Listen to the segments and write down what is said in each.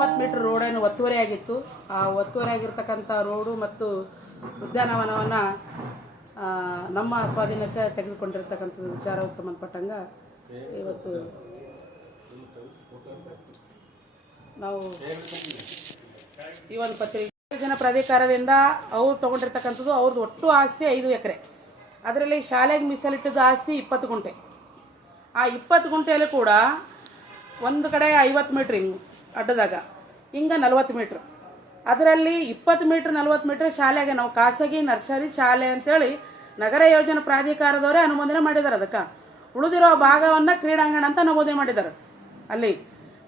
30 metre ರೋಡೇನು ಒತ್ತುವರಿ ಆಗಿತ್ತು. ಆ ಒತ್ತುವರಿ ಆಗಿರ್ತಕ್ಕಂಥ ರೋಡು ಮತ್ತು ಉದ್ಯಾನವನವನ್ನು ನಮ್ಮ ಸ್ವಾಧೀನಕ್ಕೆ ತೆಗೆದುಕೊಂಡಿರ್ತಕ್ಕಂಥ ವಿಚಾರಕ್ಕೆ ಸಂಬಂಧಪಟ್ಟಂಗೆ ಇವತ್ತು ನಾವು ಈ ಒಂದು ಪತ್ರಿಕೆ ಯೋಜನಾ ಪ್ರಾಧಿಕಾರದಿಂದ ಅವ್ರು ತೊಗೊಂಡಿರ್ತಕ್ಕಂಥದ್ದು ಅವ್ರದ್ದು ಒಟ್ಟು ಆಸ್ತಿ 5 ಎಕರೆ. ಅದರಲ್ಲಿ ಶಾಲೆಗೆ ಮೀಸಲಿಟ್ಟಿದ್ದ ಆಸ್ತಿ 20 ಗುಂಟೆ. ಆ 20 ಗುಂಟೆಯಲ್ಲಿ ಕೂಡ ಒಂದು ಕಡೆ 50 ಮೀಟ್ರ್ ಹಿಂಗೆ ಅಡ್ಡದಾಗ ಹಿಂಗೆ 40 ಮೀಟ್ರ್. ಅದರಲ್ಲಿ 20 ಮೀಟ್ರ್ 40 ಮೀಟ್ರ್ ಶಾಲೆಗೆ ನಾವು ಖಾಸಗಿ ನರ್ಸರಿ ಶಾಲೆ ಅಂತೇಳಿ ನಗರ ಯೋಜನಾ ಪ್ರಾಧಿಕಾರದವರೇ ಅನುಮೋದನೆ ಮಾಡಿದ್ದಾರೆ. ಅದಕ್ಕೆ ಉಳಿದಿರೋ ಭಾಗವನ್ನು ಕ್ರೀಡಾಂಗಣ ಅಂತ ನಮೂದನೆ ಮಾಡಿದ್ದಾರೆ ಅಲ್ಲಿ.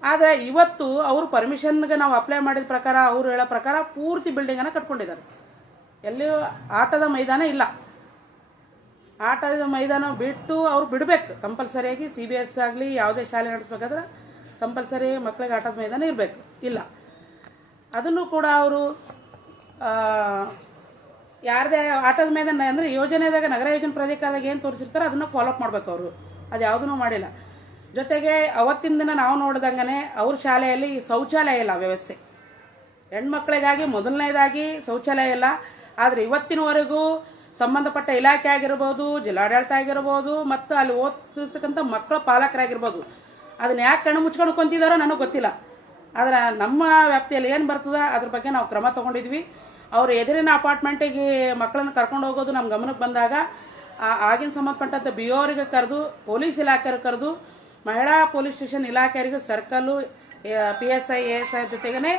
ಆದರೆ ಇವತ್ತು ಅವರು ಪರ್ಮಿಷನ್ಗೆ ನಾವು ಅಪ್ಲೈ ಮಾಡಿದ ಪ್ರಕಾರ ಅವರು ಹೇಳೋ ಪ್ರಕಾರ ಪೂರ್ತಿ ಬಿಲ್ಡಿಂಗನ್ನು ಕಟ್ಕೊಂಡಿದ್ದಾರೆ. ಎಲ್ಲಿಯೂ ಆಟದ ಮೈದಾನ ಇಲ್ಲ. ಆಟದ ಮೈದಾನ ಬಿಟ್ಟು ಅವ್ರು ಬಿಡಬೇಕು ಕಂಪಲ್ಸರಿಯಾಗಿ. CBS ಆಗಲಿ ಯಾವುದೇ ಶಾಲೆ ನಡೆಸಬೇಕಾದ್ರೆ ಕಂಪಲ್ಸರಿ ಮಕ್ಕಳಿಗೆ ಆಟದ ಮೈದಾನ ಇರಬೇಕು. ಇಲ್ಲ, ಅದನ್ನು ಕೂಡ ಅವರು ಯಾರದೇ ಆಟದ ಮೈದಾನ ಅಂದರೆ ಯೋಜನೆದಾಗ ನಗರ ಯೋಜನೆ ಪ್ರಾಧಿಕಾರದಾಗ ಏನು ತೋರಿಸಿರ್ತಾರೋ ಅದನ್ನು ಫಾಲೋಅಪ್ ಮಾಡಬೇಕು ಅವರು. ಅದು ಯಾವುದೂ ಮಾಡಿಲ್ಲ. ಜೊತೆಗೆ ಅವತ್ತಿನ ದಿನ ನಾವು ನೋಡಿದಂಗೆ ಅವ್ರ ಶಾಲೆಯಲ್ಲಿ ಶೌಚಾಲಯ ಇಲ್ಲ ವ್ಯವಸ್ಥೆ. ಹೆಣ್ಮಕ್ಳಿಗಾಗಿ ಮೊದಲನೇದಾಗಿ ಶೌಚಾಲಯ ಇಲ್ಲ. ಆದರೆ ಇವತ್ತಿನವರೆಗೂ ಸಂಬಂಧಪಟ್ಟ ಇಲಾಖೆ ಆಗಿರ್ಬೋದು, ಜಿಲ್ಲಾಡಳಿತ ಆಗಿರ್ಬೋದು, ಮತ್ತು ಅಲ್ಲಿ ಓದ್ತಿರ್ತಕ್ಕಂಥ ಮಕ್ಕಳ ಪಾಲಕರಾಗಿರ್ಬೋದು ಅದನ್ನ ಯಾಕೆ ಕಣ್ಣು ಮುಚ್ಕೊಂಡು ಕುಂತಿದಾರೋ ನನಗೆ ಗೊತ್ತಿಲ್ಲ. ಆದರೆ ನಮ್ಮ ವ್ಯಾಪ್ತಿಯಲ್ಲಿ ಏನು ಬರ್ತದೆ ಅದ್ರ ಬಗ್ಗೆ ನಾವು ಕ್ರಮ ತಗೊಂಡಿದ್ವಿ. ಅವರು ಎದುರಿನ ಅಪಾರ್ಟ್ಮೆಂಟಿಗೆ ಮಕ್ಕಳನ್ನು ಕರ್ಕೊಂಡು ಹೋಗೋದು ನಮ್ಮ ಗಮನಕ್ಕೆ ಬಂದಾಗ ಆಗಿನ ಸಂಬಂಧಪಟ್ಟಂಥ BO ಅವರಿಗೆ ಕರೆದು, ಪೊಲೀಸ್ ಇಲಾಖೆಯವ್ರಿಗೆ ಕರೆದು, ಮಹಿಳಾ ಪೊಲೀಸ್ ಸ್ಟೇಷನ್ ಇಲಾಖೆಯವರಿಗೆ, ಸರ್ಕಲ್ಲು, PSI ASI ಜೊತೆಗೇ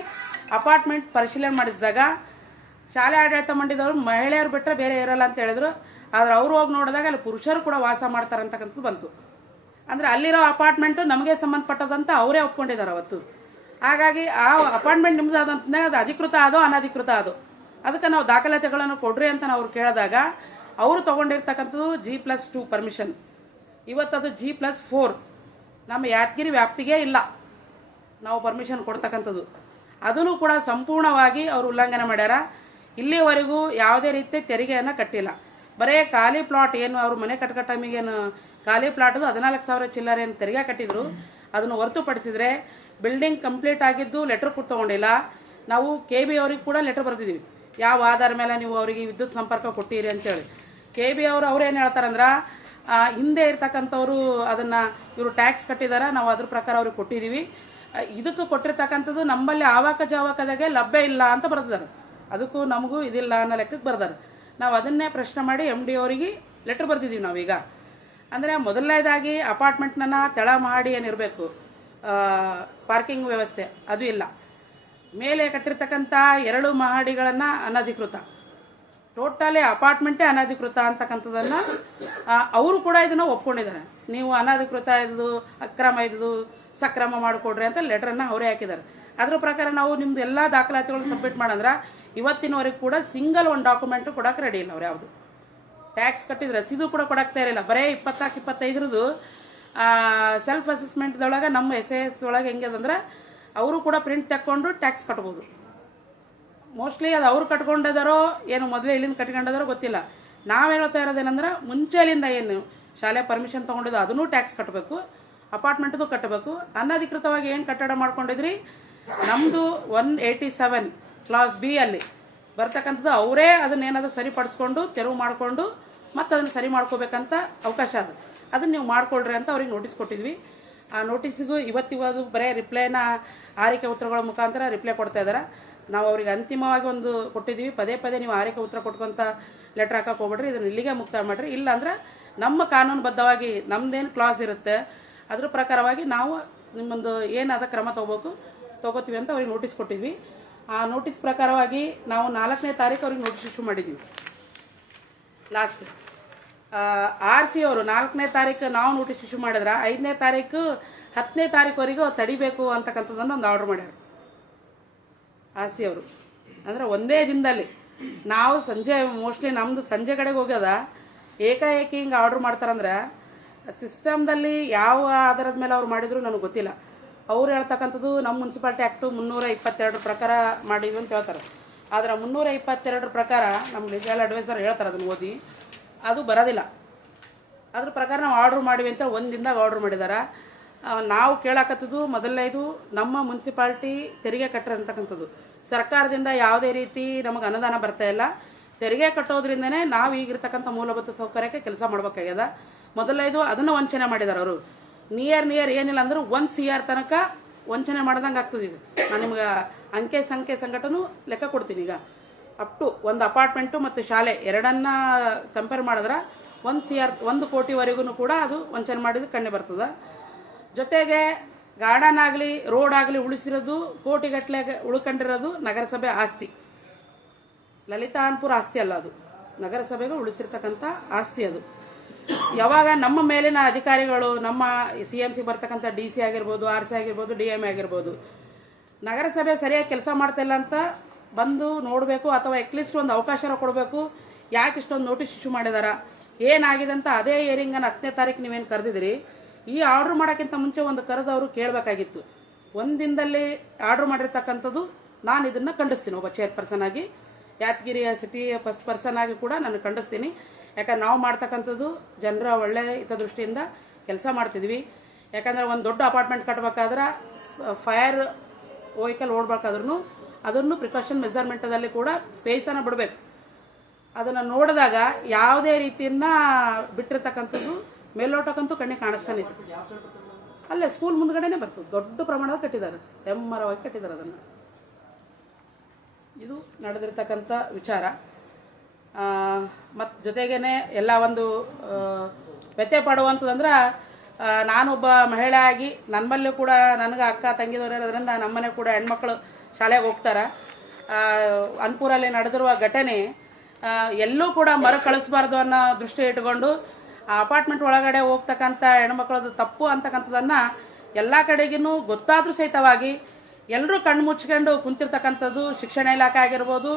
ಅಪಾರ್ಟ್ಮೆಂಟ್ ಪರಿಶೀಲನೆ ಮಾಡಿಸಿದಾಗ ಶಾಲೆ ಆಡಳಿತ ಮಂಡಳಿದವರು ಮಹಿಳೆಯರು ಬಿಟ್ಟರೆ ಬೇರೆ ಇರಲ್ಲ ಅಂತ ಹೇಳಿದ್ರು. ಆದರೆ ಅವರು ಹೋಗಿ ನೋಡಿದಾಗ ಅಲ್ಲಿ ಪುರುಷರು ಕೂಡ ವಾಸ ಮಾಡ್ತಾರಂತಕ್ಕಂಥದ್ದು ಬಂತು. ಅಂದರೆ ಅಲ್ಲಿರೋ ಅಪಾರ್ಟ್ಮೆಂಟು ನಮಗೆ ಸಂಬಂಧಪಟ್ಟದಂತ ಅವರೇ ಒಪ್ಕೊಂಡಿದ್ದಾರೆ ಅವತ್ತು. ಹಾಗಾಗಿ ಆ ಅಪಾರ್ಟ್ಮೆಂಟ್ ನಿಮ್ದಾದಂತ ಅದು ಅಧಿಕೃತ ಆದೋ ಅನಧಿಕೃತ ಆದೋ ಅದಕ್ಕೆ ನಾವು ದಾಖಲಾತಿಗಳನ್ನು ಕೊಡ್ರಿ ಅಂತ ನಾವು ಅವ್ರು ಕೇಳಿದಾಗ ಅವರು ತಗೊಂಡಿರ್ತಕ್ಕಂಥದ್ದು G+2 ಪರ್ಮಿಷನ್. ಇವತ್ತದು G+4 ನಮ್ಮ ಯಾದಗಿರಿ ವ್ಯಾಪ್ತಿಗೆ ಇಲ್ಲ ನಾವು ಪರ್ಮಿಷನ್ ಕೊಡ್ತಕ್ಕಂಥದ್ದು. ಅದನ್ನು ಕೂಡ ಸಂಪೂರ್ಣವಾಗಿ ಅವರು ಉಲ್ಲಂಘನೆ ಮಾಡ್ಯಾರ. ಇಲ್ಲಿವರೆಗೂ ಯಾವುದೇ ರೀತಿ ತೆರಿಗೆಯನ್ನು ಕಟ್ಟಿಲ್ಲ. ಬರೇ ಖಾಲಿ ಪ್ಲಾಟ್ ಏನು ಅವರು ಮನೆ ಕಟ್ಕೋ ಟೈಮಿಗೇನು ಖಾಲಿ ಪ್ಲಾಟ್ದು 14,000 ಚಿಲ್ಲರೆ ಏನು ತೆರಿಗೆ ಕಟ್ಟಿದ್ರು ಅದನ್ನು ಹೊರತುಪಡಿಸಿದ್ರೆ ಬಿಲ್ಡಿಂಗ್ ಕಂಪ್ಲೀಟ್ ಆಗಿದ್ದು ಲೆಟರ್ ಕೂಡ ತಗೊಂಡಿಲ್ಲ. ನಾವು KB ಅವ್ರಿಗೆ ಕೂಡ ಲೆಟರ್ ಬರ್ತಿದ್ದೀವಿ, ಯಾವ ಆಧಾರ ಮೇಲೆ ನೀವು ಅವರಿಗೆ ವಿದ್ಯುತ್ ಸಂಪರ್ಕ ಕೊಟ್ಟಿರಿ ಅಂತೇಳಿ. KB ಅವರು ಅವ್ರೇನು ಹೇಳ್ತಾರಂದ್ರೆ ಹಿಂದೆ ಇರ್ತಕ್ಕಂಥವ್ರು ಅದನ್ನು ಇವರು ಟ್ಯಾಕ್ಸ್ ಕಟ್ಟಿದಾರ, ನಾವು ಅದ್ರ ಪ್ರಕಾರ ಅವ್ರಿಗೆ ಕೊಟ್ಟಿದ್ದೀವಿ. ಇದಕ್ಕೂ ಕೊಟ್ಟಿರ್ತಕ್ಕಂಥದ್ದು ನಮ್ಮಲ್ಲಿ ಆವಾಕ ಜಾವಕದಾಗೆ ಲಭ್ಯ ಇಲ್ಲ ಅಂತ ಬರ್ತಿದ್ದಾರೆ. ಅದಕ್ಕೂ ನಮಗೂ ಇದಿಲ್ಲ ಅನ್ನೋ ಲೆಕ್ಕಕ್ಕೆ ಬರ್ದಾರೆ. ನಾವು ಅದನ್ನೇ ಪ್ರಶ್ನೆ ಮಾಡಿ MD ಅವರಿಗೆ ಲೆಟರ್ ಬರ್ತಿದ್ದೀವಿ ನಾವೀಗ. ಅಂದರೆ ಮೊದಲನೇದಾಗಿ ಅಪಾರ್ಟ್ಮೆಂಟ್ನ ತೆಳ ಮಾಡಿ ಏನಿರಬೇಕು ಪಾರ್ಕಿಂಗ್ ವ್ಯವಸ್ಥೆ ಅದು ಇಲ್ಲ. ಮೇಲೆ ಕಟ್ಟಿರ್ತಕ್ಕಂಥ 2 ಮಹಡಿಗಳನ್ನು ಅನಧಿಕೃತ, ಟೋಟಲಿ ಅಪಾರ್ಟ್ಮೆಂಟೇ ಅನಧಿಕೃತ ಅಂತಕ್ಕಂಥದ್ದನ್ನು ಅವರು ಕೂಡ ಇದನ್ನು ಒಪ್ಕೊಂಡಿದ್ದಾರೆ. ನೀವು ಅನಧಿಕೃತ ಇದ್ದು ಅಕ್ರಮ ಇದ್ದು ಸಕ್ರಮ ಮಾಡಿಕೊಡ್ರಿ ಅಂತ ಲೆಟ್ರನ್ನು ಅವರೇ ಹಾಕಿದ್ದಾರೆ. ಅದ್ರ ಪ್ರಕಾರ ನಾವು ನಿಮ್ದು ಎಲ್ಲ ದಾಖಲಾತಿಗಳನ್ನು ಸಬ್ಮಿಟ್ ಮಾಡಂದ್ರೆ ಇವತ್ತಿನವರೆಗೂ ಕೂಡ ಸಿಂಗಲ್ ಒಂದು ಡಾಕ್ಯುಮೆಂಟು ಕೊಡೋಕೆ ರೆಡಿ ಇಲ್ಲ. ಅವ್ರು ಯಾವುದು ಟ್ಯಾಕ್ಸ್ ಕಟ್ಟಿದ್ರೆ ರಸೀದು ಕೂಡ ಕೊಡಕ್ತಾ ಇರಲಿಲ್ಲ. ಬರೀ 24-25 ಸೆಲ್ಫ್ ಅಸೆಸ್ಮೆಂಟ್ದೊಳಗೆ ನಮ್ಮ SAS ಒಳಗೆ ಹೆಂಗದಂದ್ರೆ ಅವರು ಕೂಡ ಪ್ರಿಂಟ್ ತಕ್ಕೊಂಡು ಟ್ಯಾಕ್ಸ್ ಕಟ್ಬೋದು. ಮೋಸ್ಟ್ಲಿ ಅದು ಅವ್ರು ಕಟ್ಕೊಂಡಿದಾರೋ ಏನು ಮೊದಲೇ ಇಲ್ಲಿಂದ ಕಟ್ಕೊಂಡಿದಾರೋ ಗೊತ್ತಿಲ್ಲ. ನಾವು ಹೇಳ್ತಾ ಇರೋದೇನಂದ್ರೆ ಮುಂಚೆಲಿಂದ ಏನು ಶಾಲೆ ಪರ್ಮಿಷನ್ ತೊಗೊಂಡಿದ್ದು ಅದನ್ನು ಟ್ಯಾಕ್ಸ್ ಕಟ್ಟಬೇಕು, ಅಪಾರ್ಟ್ಮೆಂಟ್ದು ಕಟ್ಟಬೇಕು. ಅನಧಿಕೃತವಾಗಿ ಏನು ಕಟ್ಟಡ ಮಾಡ್ಕೊಂಡಿದ್ರಿ ನಮ್ಮದು 187 ಕ್ಲಾಸ್ B ಅಲ್ಲಿ ಬರ್ತಕ್ಕಂಥದ್ದು ಅವರೇ ಅದನ್ನೇನಾದ್ರೂ ಸರಿಪಡಿಸ್ಕೊಂಡು ತೆರವು ಮಾಡಿಕೊಂಡು ಮತ್ತು ಅದನ್ನು ಸರಿ ಮಾಡ್ಕೋಬೇಕಂತ ಅವಕಾಶ ಅದ. ಅದನ್ನು ನೀವು ಮಾಡ್ಕೊಳ್ರಿ ಅಂತ ಅವ್ರಿಗೆ ನೋಟಿಸ್ ಕೊಟ್ಟಿದ್ವಿ. ಆ ನೋಟಿಸಿಗೂ ಇವತ್ತಿವದು ಬರೀ ರಿಪ್ಲೈನ ಆರಿಕೆ ಉತ್ತರಗಳ ಮುಖಾಂತರ ರಿಪ್ಲೈ ಕೊಡ್ತಾ ಇದ್ದಾರೆ. ನಾವು ಅವ್ರಿಗೆ ಅಂತಿಮವಾಗಿ ಒಂದು ಕೊಟ್ಟಿದ್ದೀವಿ, ಪದೇ ಪದೇ ನೀವು ಆರಿಕೆ ಉತ್ತರ ಕೊಟ್ಕೊಂತ ಲೆಟ್ರ್ ಹಾಕಕ್ಕೆ ಹೋಗ್ಬಿಡ್ರಿ, ಇದನ್ನು ಇಲ್ಲಿಗೆ ಮುಕ್ತಾಯ ಮಾಡಿರಿ. ಇಲ್ಲಾಂದ್ರೆ ನಮ್ಮ ಕಾನೂನುಬದ್ಧವಾಗಿ ನಮ್ದೇನು ಕ್ಲಾಸ್ ಇರುತ್ತೆ ಅದ್ರ ಪ್ರಕಾರವಾಗಿ ನಾವು ನಿಮ್ಮೊಂದು ಏನಾದ ಕ್ರಮ ತಗೋತೀವಿ ಅಂತ ಅವ್ರಿಗೆ ನೋಟಿಸ್ ಕೊಟ್ಟಿದ್ವಿ. ಆ ನೋಟಿಸ್ ಪ್ರಕಾರವಾಗಿ ನಾವು 4ನೇ ತಾರೀಕು ಅವ್ರಿಗೆ ನೋಟಿಸ್ ಇಶ್ಯೂ ಮಾಡಿದ್ದೀವಿ. ಲಾಸ್ಟ್ RC ಅವರು 4ನೇ ತಾರೀಕು ನಾವು ನೋಟಿಸ್ ಇಶ್ಯೂ ಮಾಡಿದ್ರೆ 5ನೇ ತಾರೀಕು 10ನೇ ತಾರೀಕುವರೆಗೂ ತಡಿಬೇಕು ಅಂತಕ್ಕಂಥದ್ದನ್ನು ಒಂದು ಆರ್ಡರ್ ಮಾಡ್ಯಾರ RC ಅವರು. ಅಂದರೆ ಒಂದೇ ದಿನದಲ್ಲಿ ನಾವು ಸಂಜೆ ಮೋಸ್ಟ್ಲಿ ನಮ್ಮದು ಸಂಜೆ ಕಡೆಗೆ ಹೋಗ್ಯದ ಏಕಾಏಕಿ ಹಿಂಗೆ ಆರ್ಡರ್ ಮಾಡ್ತಾರಂದ್ರೆ ಸಿಸ್ಟಮ್ದಲ್ಲಿ ಯಾವ ಆಧಾರದ ಮೇಲೆ ಅವ್ರು ಮಾಡಿದ್ರು ನನಗೆ ಗೊತ್ತಿಲ್ಲ. ಅವ್ರು ಹೇಳ್ತಕ್ಕಂಥದ್ದು ನಮ್ಮ ಮುನ್ಸಿಪಾಲಿಟಿ ಆ್ಯಕ್ಟು 322 ಪ್ರಕಾರ ಮಾಡಿದ್ವಿ ಅಂತ ಹೇಳ್ತಾರೆ. ಆದರೆ 322 ಪ್ರಕಾರ ನಮ್ಮ ಲೀಗಲ್ ಅಡ್ವೈಸರ್ ಹೇಳ್ತಾರೆ, ಅದನ್ನು ಓದಿ ಅದು ಬರೋದಿಲ್ಲ. ಅದ್ರ ಪ್ರಕಾರ ನಾವು ಆರ್ಡ್ರ್ ಮಾಡಿವಿ ಅಂತ ಒಂದು ದಿನದಾಗ ಆರ್ಡ್ರ್ ಮಾಡಿದ್ದಾರೆ. ನಾವು ಕೇಳಾಕತ್ತದು ಮೊದಲನೇದು ನಮ್ಮ ಮುನ್ಸಿಪಾಲ್ಟಿ ತೆರಿಗೆ ಕಟ್ಟರಂತಕ್ಕಂಥದ್ದು. ಸರ್ಕಾರದಿಂದ ಯಾವುದೇ ರೀತಿ ನಮಗೆ ಅನುದಾನ ಬರ್ತಾ ಇಲ್ಲ. ತೆರಿಗೆ ಕಟ್ಟೋದ್ರಿಂದನೇ ನಾವು ಈಗಿರ್ತಕ್ಕಂಥ ಮೂಲಭೂತ ಸೌಕರ್ಯಕ್ಕೆ ಕೆಲಸ ಮಾಡ್ಬೇಕಾಗ್ಯದ. ಮೊದಲನೇದು ಅದನ್ನು ವಂಚನೆ ಮಾಡಿದಾರೆ ಅವರು. ನಿಯರ್ ಏನಿಲ್ಲ ಅಂದ್ರೆ 1 CR ತನಕ ವಂಚನೆ ಮಾಡ್ದಂಗೆ ಆಗ್ತದೆ. ಈಗ ನಾನು ನಿಮ್ಗೆ ಅಂಕೆ ಸಂಖ್ಯೆ ಸಂಘಟನು ಲೆಕ್ಕ ಕೊಡ್ತೀನಿ. ಈಗ ಅಪ್ ಟು ಒಂದು ಅಪಾರ್ಟ್ಮೆಂಟು ಮತ್ತು ಶಾಲೆ ಎರಡನ್ನ ಕಂಪೇರ್ ಮಾಡಿದ್ರೆ 1 CR 1 ಕೋಟಿವರೆಗೂ ಕೂಡ ಅದು ವಂಚನೆ ಮಾಡಿದ್ದು ಕಂಡು ಬರ್ತದೆ. ಜೊತೆಗೆ ಗಾರ್ಡನ್ ಆಗಲಿ ರೋಡ್ ಆಗಲಿ ಉಳಿಸಿರೋದು ಕೋಟಿಗಟ್ಟಲೆ ಉಳ್ಕೊಂಡಿರೋದು ನಗರಸಭೆ ಆಸ್ತಿ. ಲಲಿತಾನ್ಪುರ ಆಸ್ತಿ ಅಲ್ಲ, ಅದು ನಗರಸಭೆಗೆ ಉಳಿಸಿರ್ತಕ್ಕಂಥ ಆಸ್ತಿ. ಅದು ಯಾವಾಗ ನಮ್ಮ ಮೇಲಿನ ಅಧಿಕಾರಿಗಳು, ನಮ್ಮ CMC ಬರ್ತಕ್ಕಂಥ DC ಆಗಿರ್ಬೋದು, RC ಆಗಿರ್ಬೋದು, DMA ಆಗಿರ್ಬೋದು, ನಗರಸಭೆ ಸರಿಯಾಗಿ ಕೆಲಸ ಮಾಡ್ತಿಲ್ಲ ಅಂತ ಬಂದು ನೋಡಬೇಕು, ಅಥವಾ ಅಟ್ಲೀಸ್ಟ್ ಒಂದು ಅವಕಾಶ ಕೊಡಬೇಕು. ಯಾಕೆ ಇಷ್ಟೊಂದು ನೋಟಿಸ್ ಇಶ್ಯೂ ಮಾಡಿದಾರ, ಏನಾಗಿದೆ ಅಂತ ಅದೇ ಹಿಯರಿಂಗನ್ನು 10ನೇ ತಾರೀಕು ನೀವೇನು ಕರೆದಿದ್ರಿ, ಈ ಆರ್ಡರ್ ಮಾಡೋಕ್ಕಿಂತ ಮುಂಚೆ ಒಂದು ಕರೆದವರು ಕೇಳಬೇಕಾಗಿತ್ತು. ಒಂದಿನದಲ್ಲಿ ಆರ್ಡರ್ ಮಾಡಿರ್ತಕ್ಕಂಥದ್ದು ನಾನು ಇದನ್ನು ಖಂಡಿಸ್ತೀನಿ. ಒಬ್ಬ ಚೇರ್ಪರ್ಸನ್ ಆಗಿ, ಯಾದಗಿರಿಯ ಸಿಟಿ ಫಸ್ಟ್ ಪರ್ಸನ್ ಆಗಿ ಕೂಡ ನಾನು ಖಂಡಿಸ್ತೀನಿ. ಯಾಕಂದ್ರೆ ನಾವು ಮಾಡ್ತಕ್ಕಂಥದ್ದು ಜನರ ಒಳ್ಳೆ ಹಿತದೃಷ್ಟಿಯಿಂದ ಕೆಲಸ ಮಾಡ್ತಿದ್ವಿ. ಯಾಕಂದ್ರೆ ಒಂದು ದೊಡ್ಡ ಅಪಾರ್ಟ್ಮೆಂಟ್ ಕಟ್ಟಬೇಕಾದ್ರೆ ಫೈರ್ ವೆಹಿಕಲ್ ಓಡಬೇಕಾದ್ರೂ ಅದನ್ನು ಪ್ರಿಕಾಷನ್ ಮೆಜರ್ಮೆಂಟದಲ್ಲಿ ಕೂಡ ಸ್ಪೇಸನ್ನು ಬಿಡಬೇಕು. ಅದನ್ನು ನೋಡಿದಾಗ ಯಾವುದೇ ರೀತಿಯನ್ನ ಬಿಟ್ಟಿರ್ತಕ್ಕಂಥದ್ದು ಮೇಲ್ನೋಟಕ್ಕಂತೂ ಕಣ್ಣಿಗೆ ಕಾಣಿಸ್ತಾನೆ ಇದೆ. ಅಲ್ಲೇ ಸ್ಕೂಲ್ ಮುಂದ್ಗಡೆನೆ ಬರ್ತದೆ, ದೊಡ್ಡ ಪ್ರಮಾಣದ ಕಟ್ಟಿದ್ದಾರೆ, ಹೆಮ್ಮರವಾಗಿ ಕಟ್ಟಿದ್ದಾರೆ ಅದನ್ನು. ಇದು ನಡೆದಿರ್ತಕ್ಕಂಥ ವಿಚಾರ. ಮತ್ತು ಜೊತೆಗೇನೆ ಎಲ್ಲ ಒಂದು ವ್ಯತ್ಯಯ ಪಡುವಂಥದ್ದಂದ್ರೆ, ನಾನೊಬ್ಬ ಮಹಿಳೆ ಆಗಿ ನಮ್ಮಲ್ಲೂ ಕೂಡ ನನಗೆ ಅಕ್ಕ ತಂಗಿದವರು ಇರೋದ್ರಿಂದ ನಮ್ಮನೆ ಕೂಡ ಹೆಣ್ಮಕ್ಳು ಶಾಲೆಗೆ ಹೋಗ್ತಾರೆ. ಅನ್ಪೂರಲ್ಲಿ ನಡೆದಿರುವ ಘಟನೆ ಎಲ್ಲೂ ಕೂಡ ಮರ ಕಳಿಸ್ಬಾರ್ದು ಅನ್ನೋ ದೃಷ್ಟಿ ಇಟ್ಕೊಂಡು ಆ ಅಪಾರ್ಟ್ಮೆಂಟ್ ಒಳಗಡೆ ಹೋಗ್ತಕ್ಕಂಥ ಹೆಣ್ಮಕ್ಳದ್ದು ತಪ್ಪು ಅಂತಕ್ಕಂಥದ್ದನ್ನು ಎಲ್ಲ ಕಡೆಗಿನೂ ಗೊತ್ತಾದ್ರೂ ಸಹಿತವಾಗಿ ಎಲ್ಲರೂ ಕಣ್ಣು ಮುಚ್ಕೊಂಡು ಕುಂತಿರ್ತಕ್ಕಂಥದ್ದು ಶಿಕ್ಷಣ ಇಲಾಖೆ ಆಗಿರ್ಬೋದು,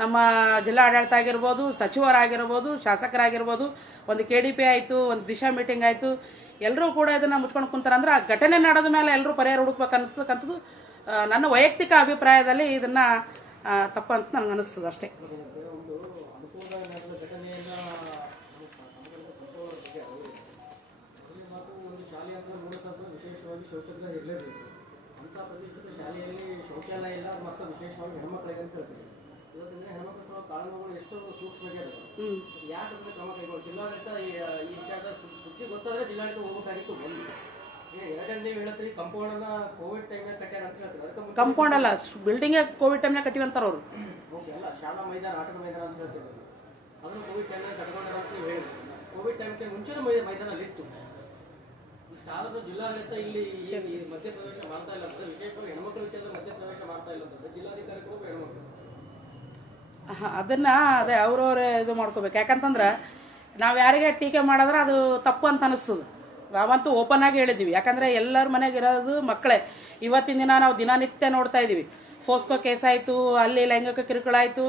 ನಮ್ಮ ಜಿಲ್ಲಾ ಆಡಳಿತ ಆಗಿರ್ಬೋದು, ಸಚಿವರಾಗಿರ್ಬೋದು, ಶಾಸಕರಾಗಿರ್ಬೋದು, ಒಂದು KDP ಆಯಿತು, ಒಂದು ದಿಶಾ ಮೀಟಿಂಗ್ ಆಯಿತು, ಎಲ್ಲರೂ ಕೂಡ ಇದನ್ನು ಮುಚ್ಕೊಂಡು ಕುಂತಾರೆ. ಅಂದ್ರೆ ಆ ಘಟನೆ ನಡೆದ ಮೇಲೆ ಎಲ್ಲರೂ ಪರಿಹಾರ ಹುಡುಕ್ಬೇಕಂತಕ್ಕಂಥದ್ದು ನನ್ನ ವೈಯಕ್ತಿಕ ಅಭಿಪ್ರಾಯದಲ್ಲಿ ಇದನ್ನು ತಪ್ಪು ಅಂತ ನನಗೆ ಅನಿಸ್ತದೆ ಅಷ್ಟೇ. ಶೌಚಾಲಯ ಇರಲೇಬೇಕು ಅಂತ ಪ್ರತಿಷ್ಠಿತ ಶಾಲೆಯಲ್ಲಿ ಶೌಚಾಲಯ ಇಲ್ಲ, ಮತ್ತು ವಿಶೇಷವಾಗಿ ಹೆಣ್ಮಕ್ಳಿಗೆ ಅಂತ ಹೇಳ್ತೀವಿ. ಇವತ್ತಿನ ಹೆಣ್ಮಕ್ಳು ಕಾನೂನುಗಳು ಎಷ್ಟು ಸೂಕ್ಷ್ಮಗೆ ಇರುತ್ತೆ, ಯಾಕಂದ್ರೆ ಕ್ರಮ ಕೈಗೊಳ್ಳಿ. ಜಿಲ್ಲಾಡಳಿತ ಈ ವಿಚಾರದ ಸುದ್ದಿ ಗೊತ್ತಾದ್ರೆ ಜಿಲ್ಲಾಡಳಿತ ಹೋಗಬೇಕಾಗಿತ್ತು. ಒಂದು ಎರಡನೇ ಹೇಳ್ತೀವಿ, ಕಂಪೌಂಡ್ ಕೋವಿಡ್ ಟೈಮ್ನಾಗ ಕಟ್ಟ್ಯಾರ ಅಂತ ಹೇಳ್ತೀವಿ. ಕಂಪೌಂಡ್ ಅಲ್ಲ, ಬಿಲ್ಡಿಂಗ್ ಕೋವಿಡ್ ಟೈಮ್ನಾಗ ಕಟ್ಟಿವಂತಾರ ಅವರು. ಓಕೆ, ಅಲ್ಲ ಶಾಲಾ ಮೈದಾನ, ಆಟದ ಮೈದಾನ ಅಂತ ಹೇಳ್ತೀವಿ. ಅದನ್ನು ಕೋವಿಡ್ ಟೈಮ್ನಾಗ ಕಟ್ಕೊಂಡಾರ ಅಂತ ನೀವು ಹೇಳಿದ್ವಿ. ಕೋವಿಡ್ ಟೈಮ್ಗೆ ಮುಂಚೆನೂ ಮೈದಾನ ಇತ್ತು. ಇಷ್ಟಾದ್ರೂ ಜಿಲ್ಲಾಡಳಿತ ಇಲ್ಲಿ ಮಧ್ಯಪ್ರವೇಶ ಮಾಡ್ತಾ ಇಲ್ಲ ಅಂತ, ವಿಶೇಷವಾಗಿ ಹೆಣ್ಮಕ್ಳ ವಿಚಾರದ ಮಧ್ಯಪ್ರವೇಶ ಮಾಡ್ತಾ ಇಲ್ಲ ಅಂತಂದ್ರೆ ಜಿಲ್ಲಾಧಿಕಾರಿ ಕೂಡ ಹೆಣ್ಮಕ್ಳು ಅದನ್ನ ಅದೇ ಅವ್ರವ್ರೆ ಇದು ಮಾಡ್ಕೋಬೇಕು. ಯಾಕಂತಂದ್ರೆ ನಾವು ಯಾರಿಗೆ ಟೀಕೆ ಮಾಡಿದ್ರೆ ಅದು ತಪ್ಪು ಅಂತ ಅನಿಸ್ತದೆ. ನಾವಂತೂ ಓಪನ್ ಆಗಿ ಹೇಳಿದ್ದೀವಿ. ಯಾಕಂದ್ರೆ ಎಲ್ಲರ ಮನೆಗೆ ಇರೋದು ಮಕ್ಕಳೇ. ಇವತ್ತಿನ ದಿನ ನಾವು ದಿನನಿತ್ಯ ನೋಡ್ತಾ ಇದೀವಿ, ಫೋಸ್ಕೋ ಕೇಸ್ ಆಯ್ತು, ಅಲ್ಲಿ ಲೈಂಗಿಕ ಕಿರುಕುಳ ಆಯ್ತು.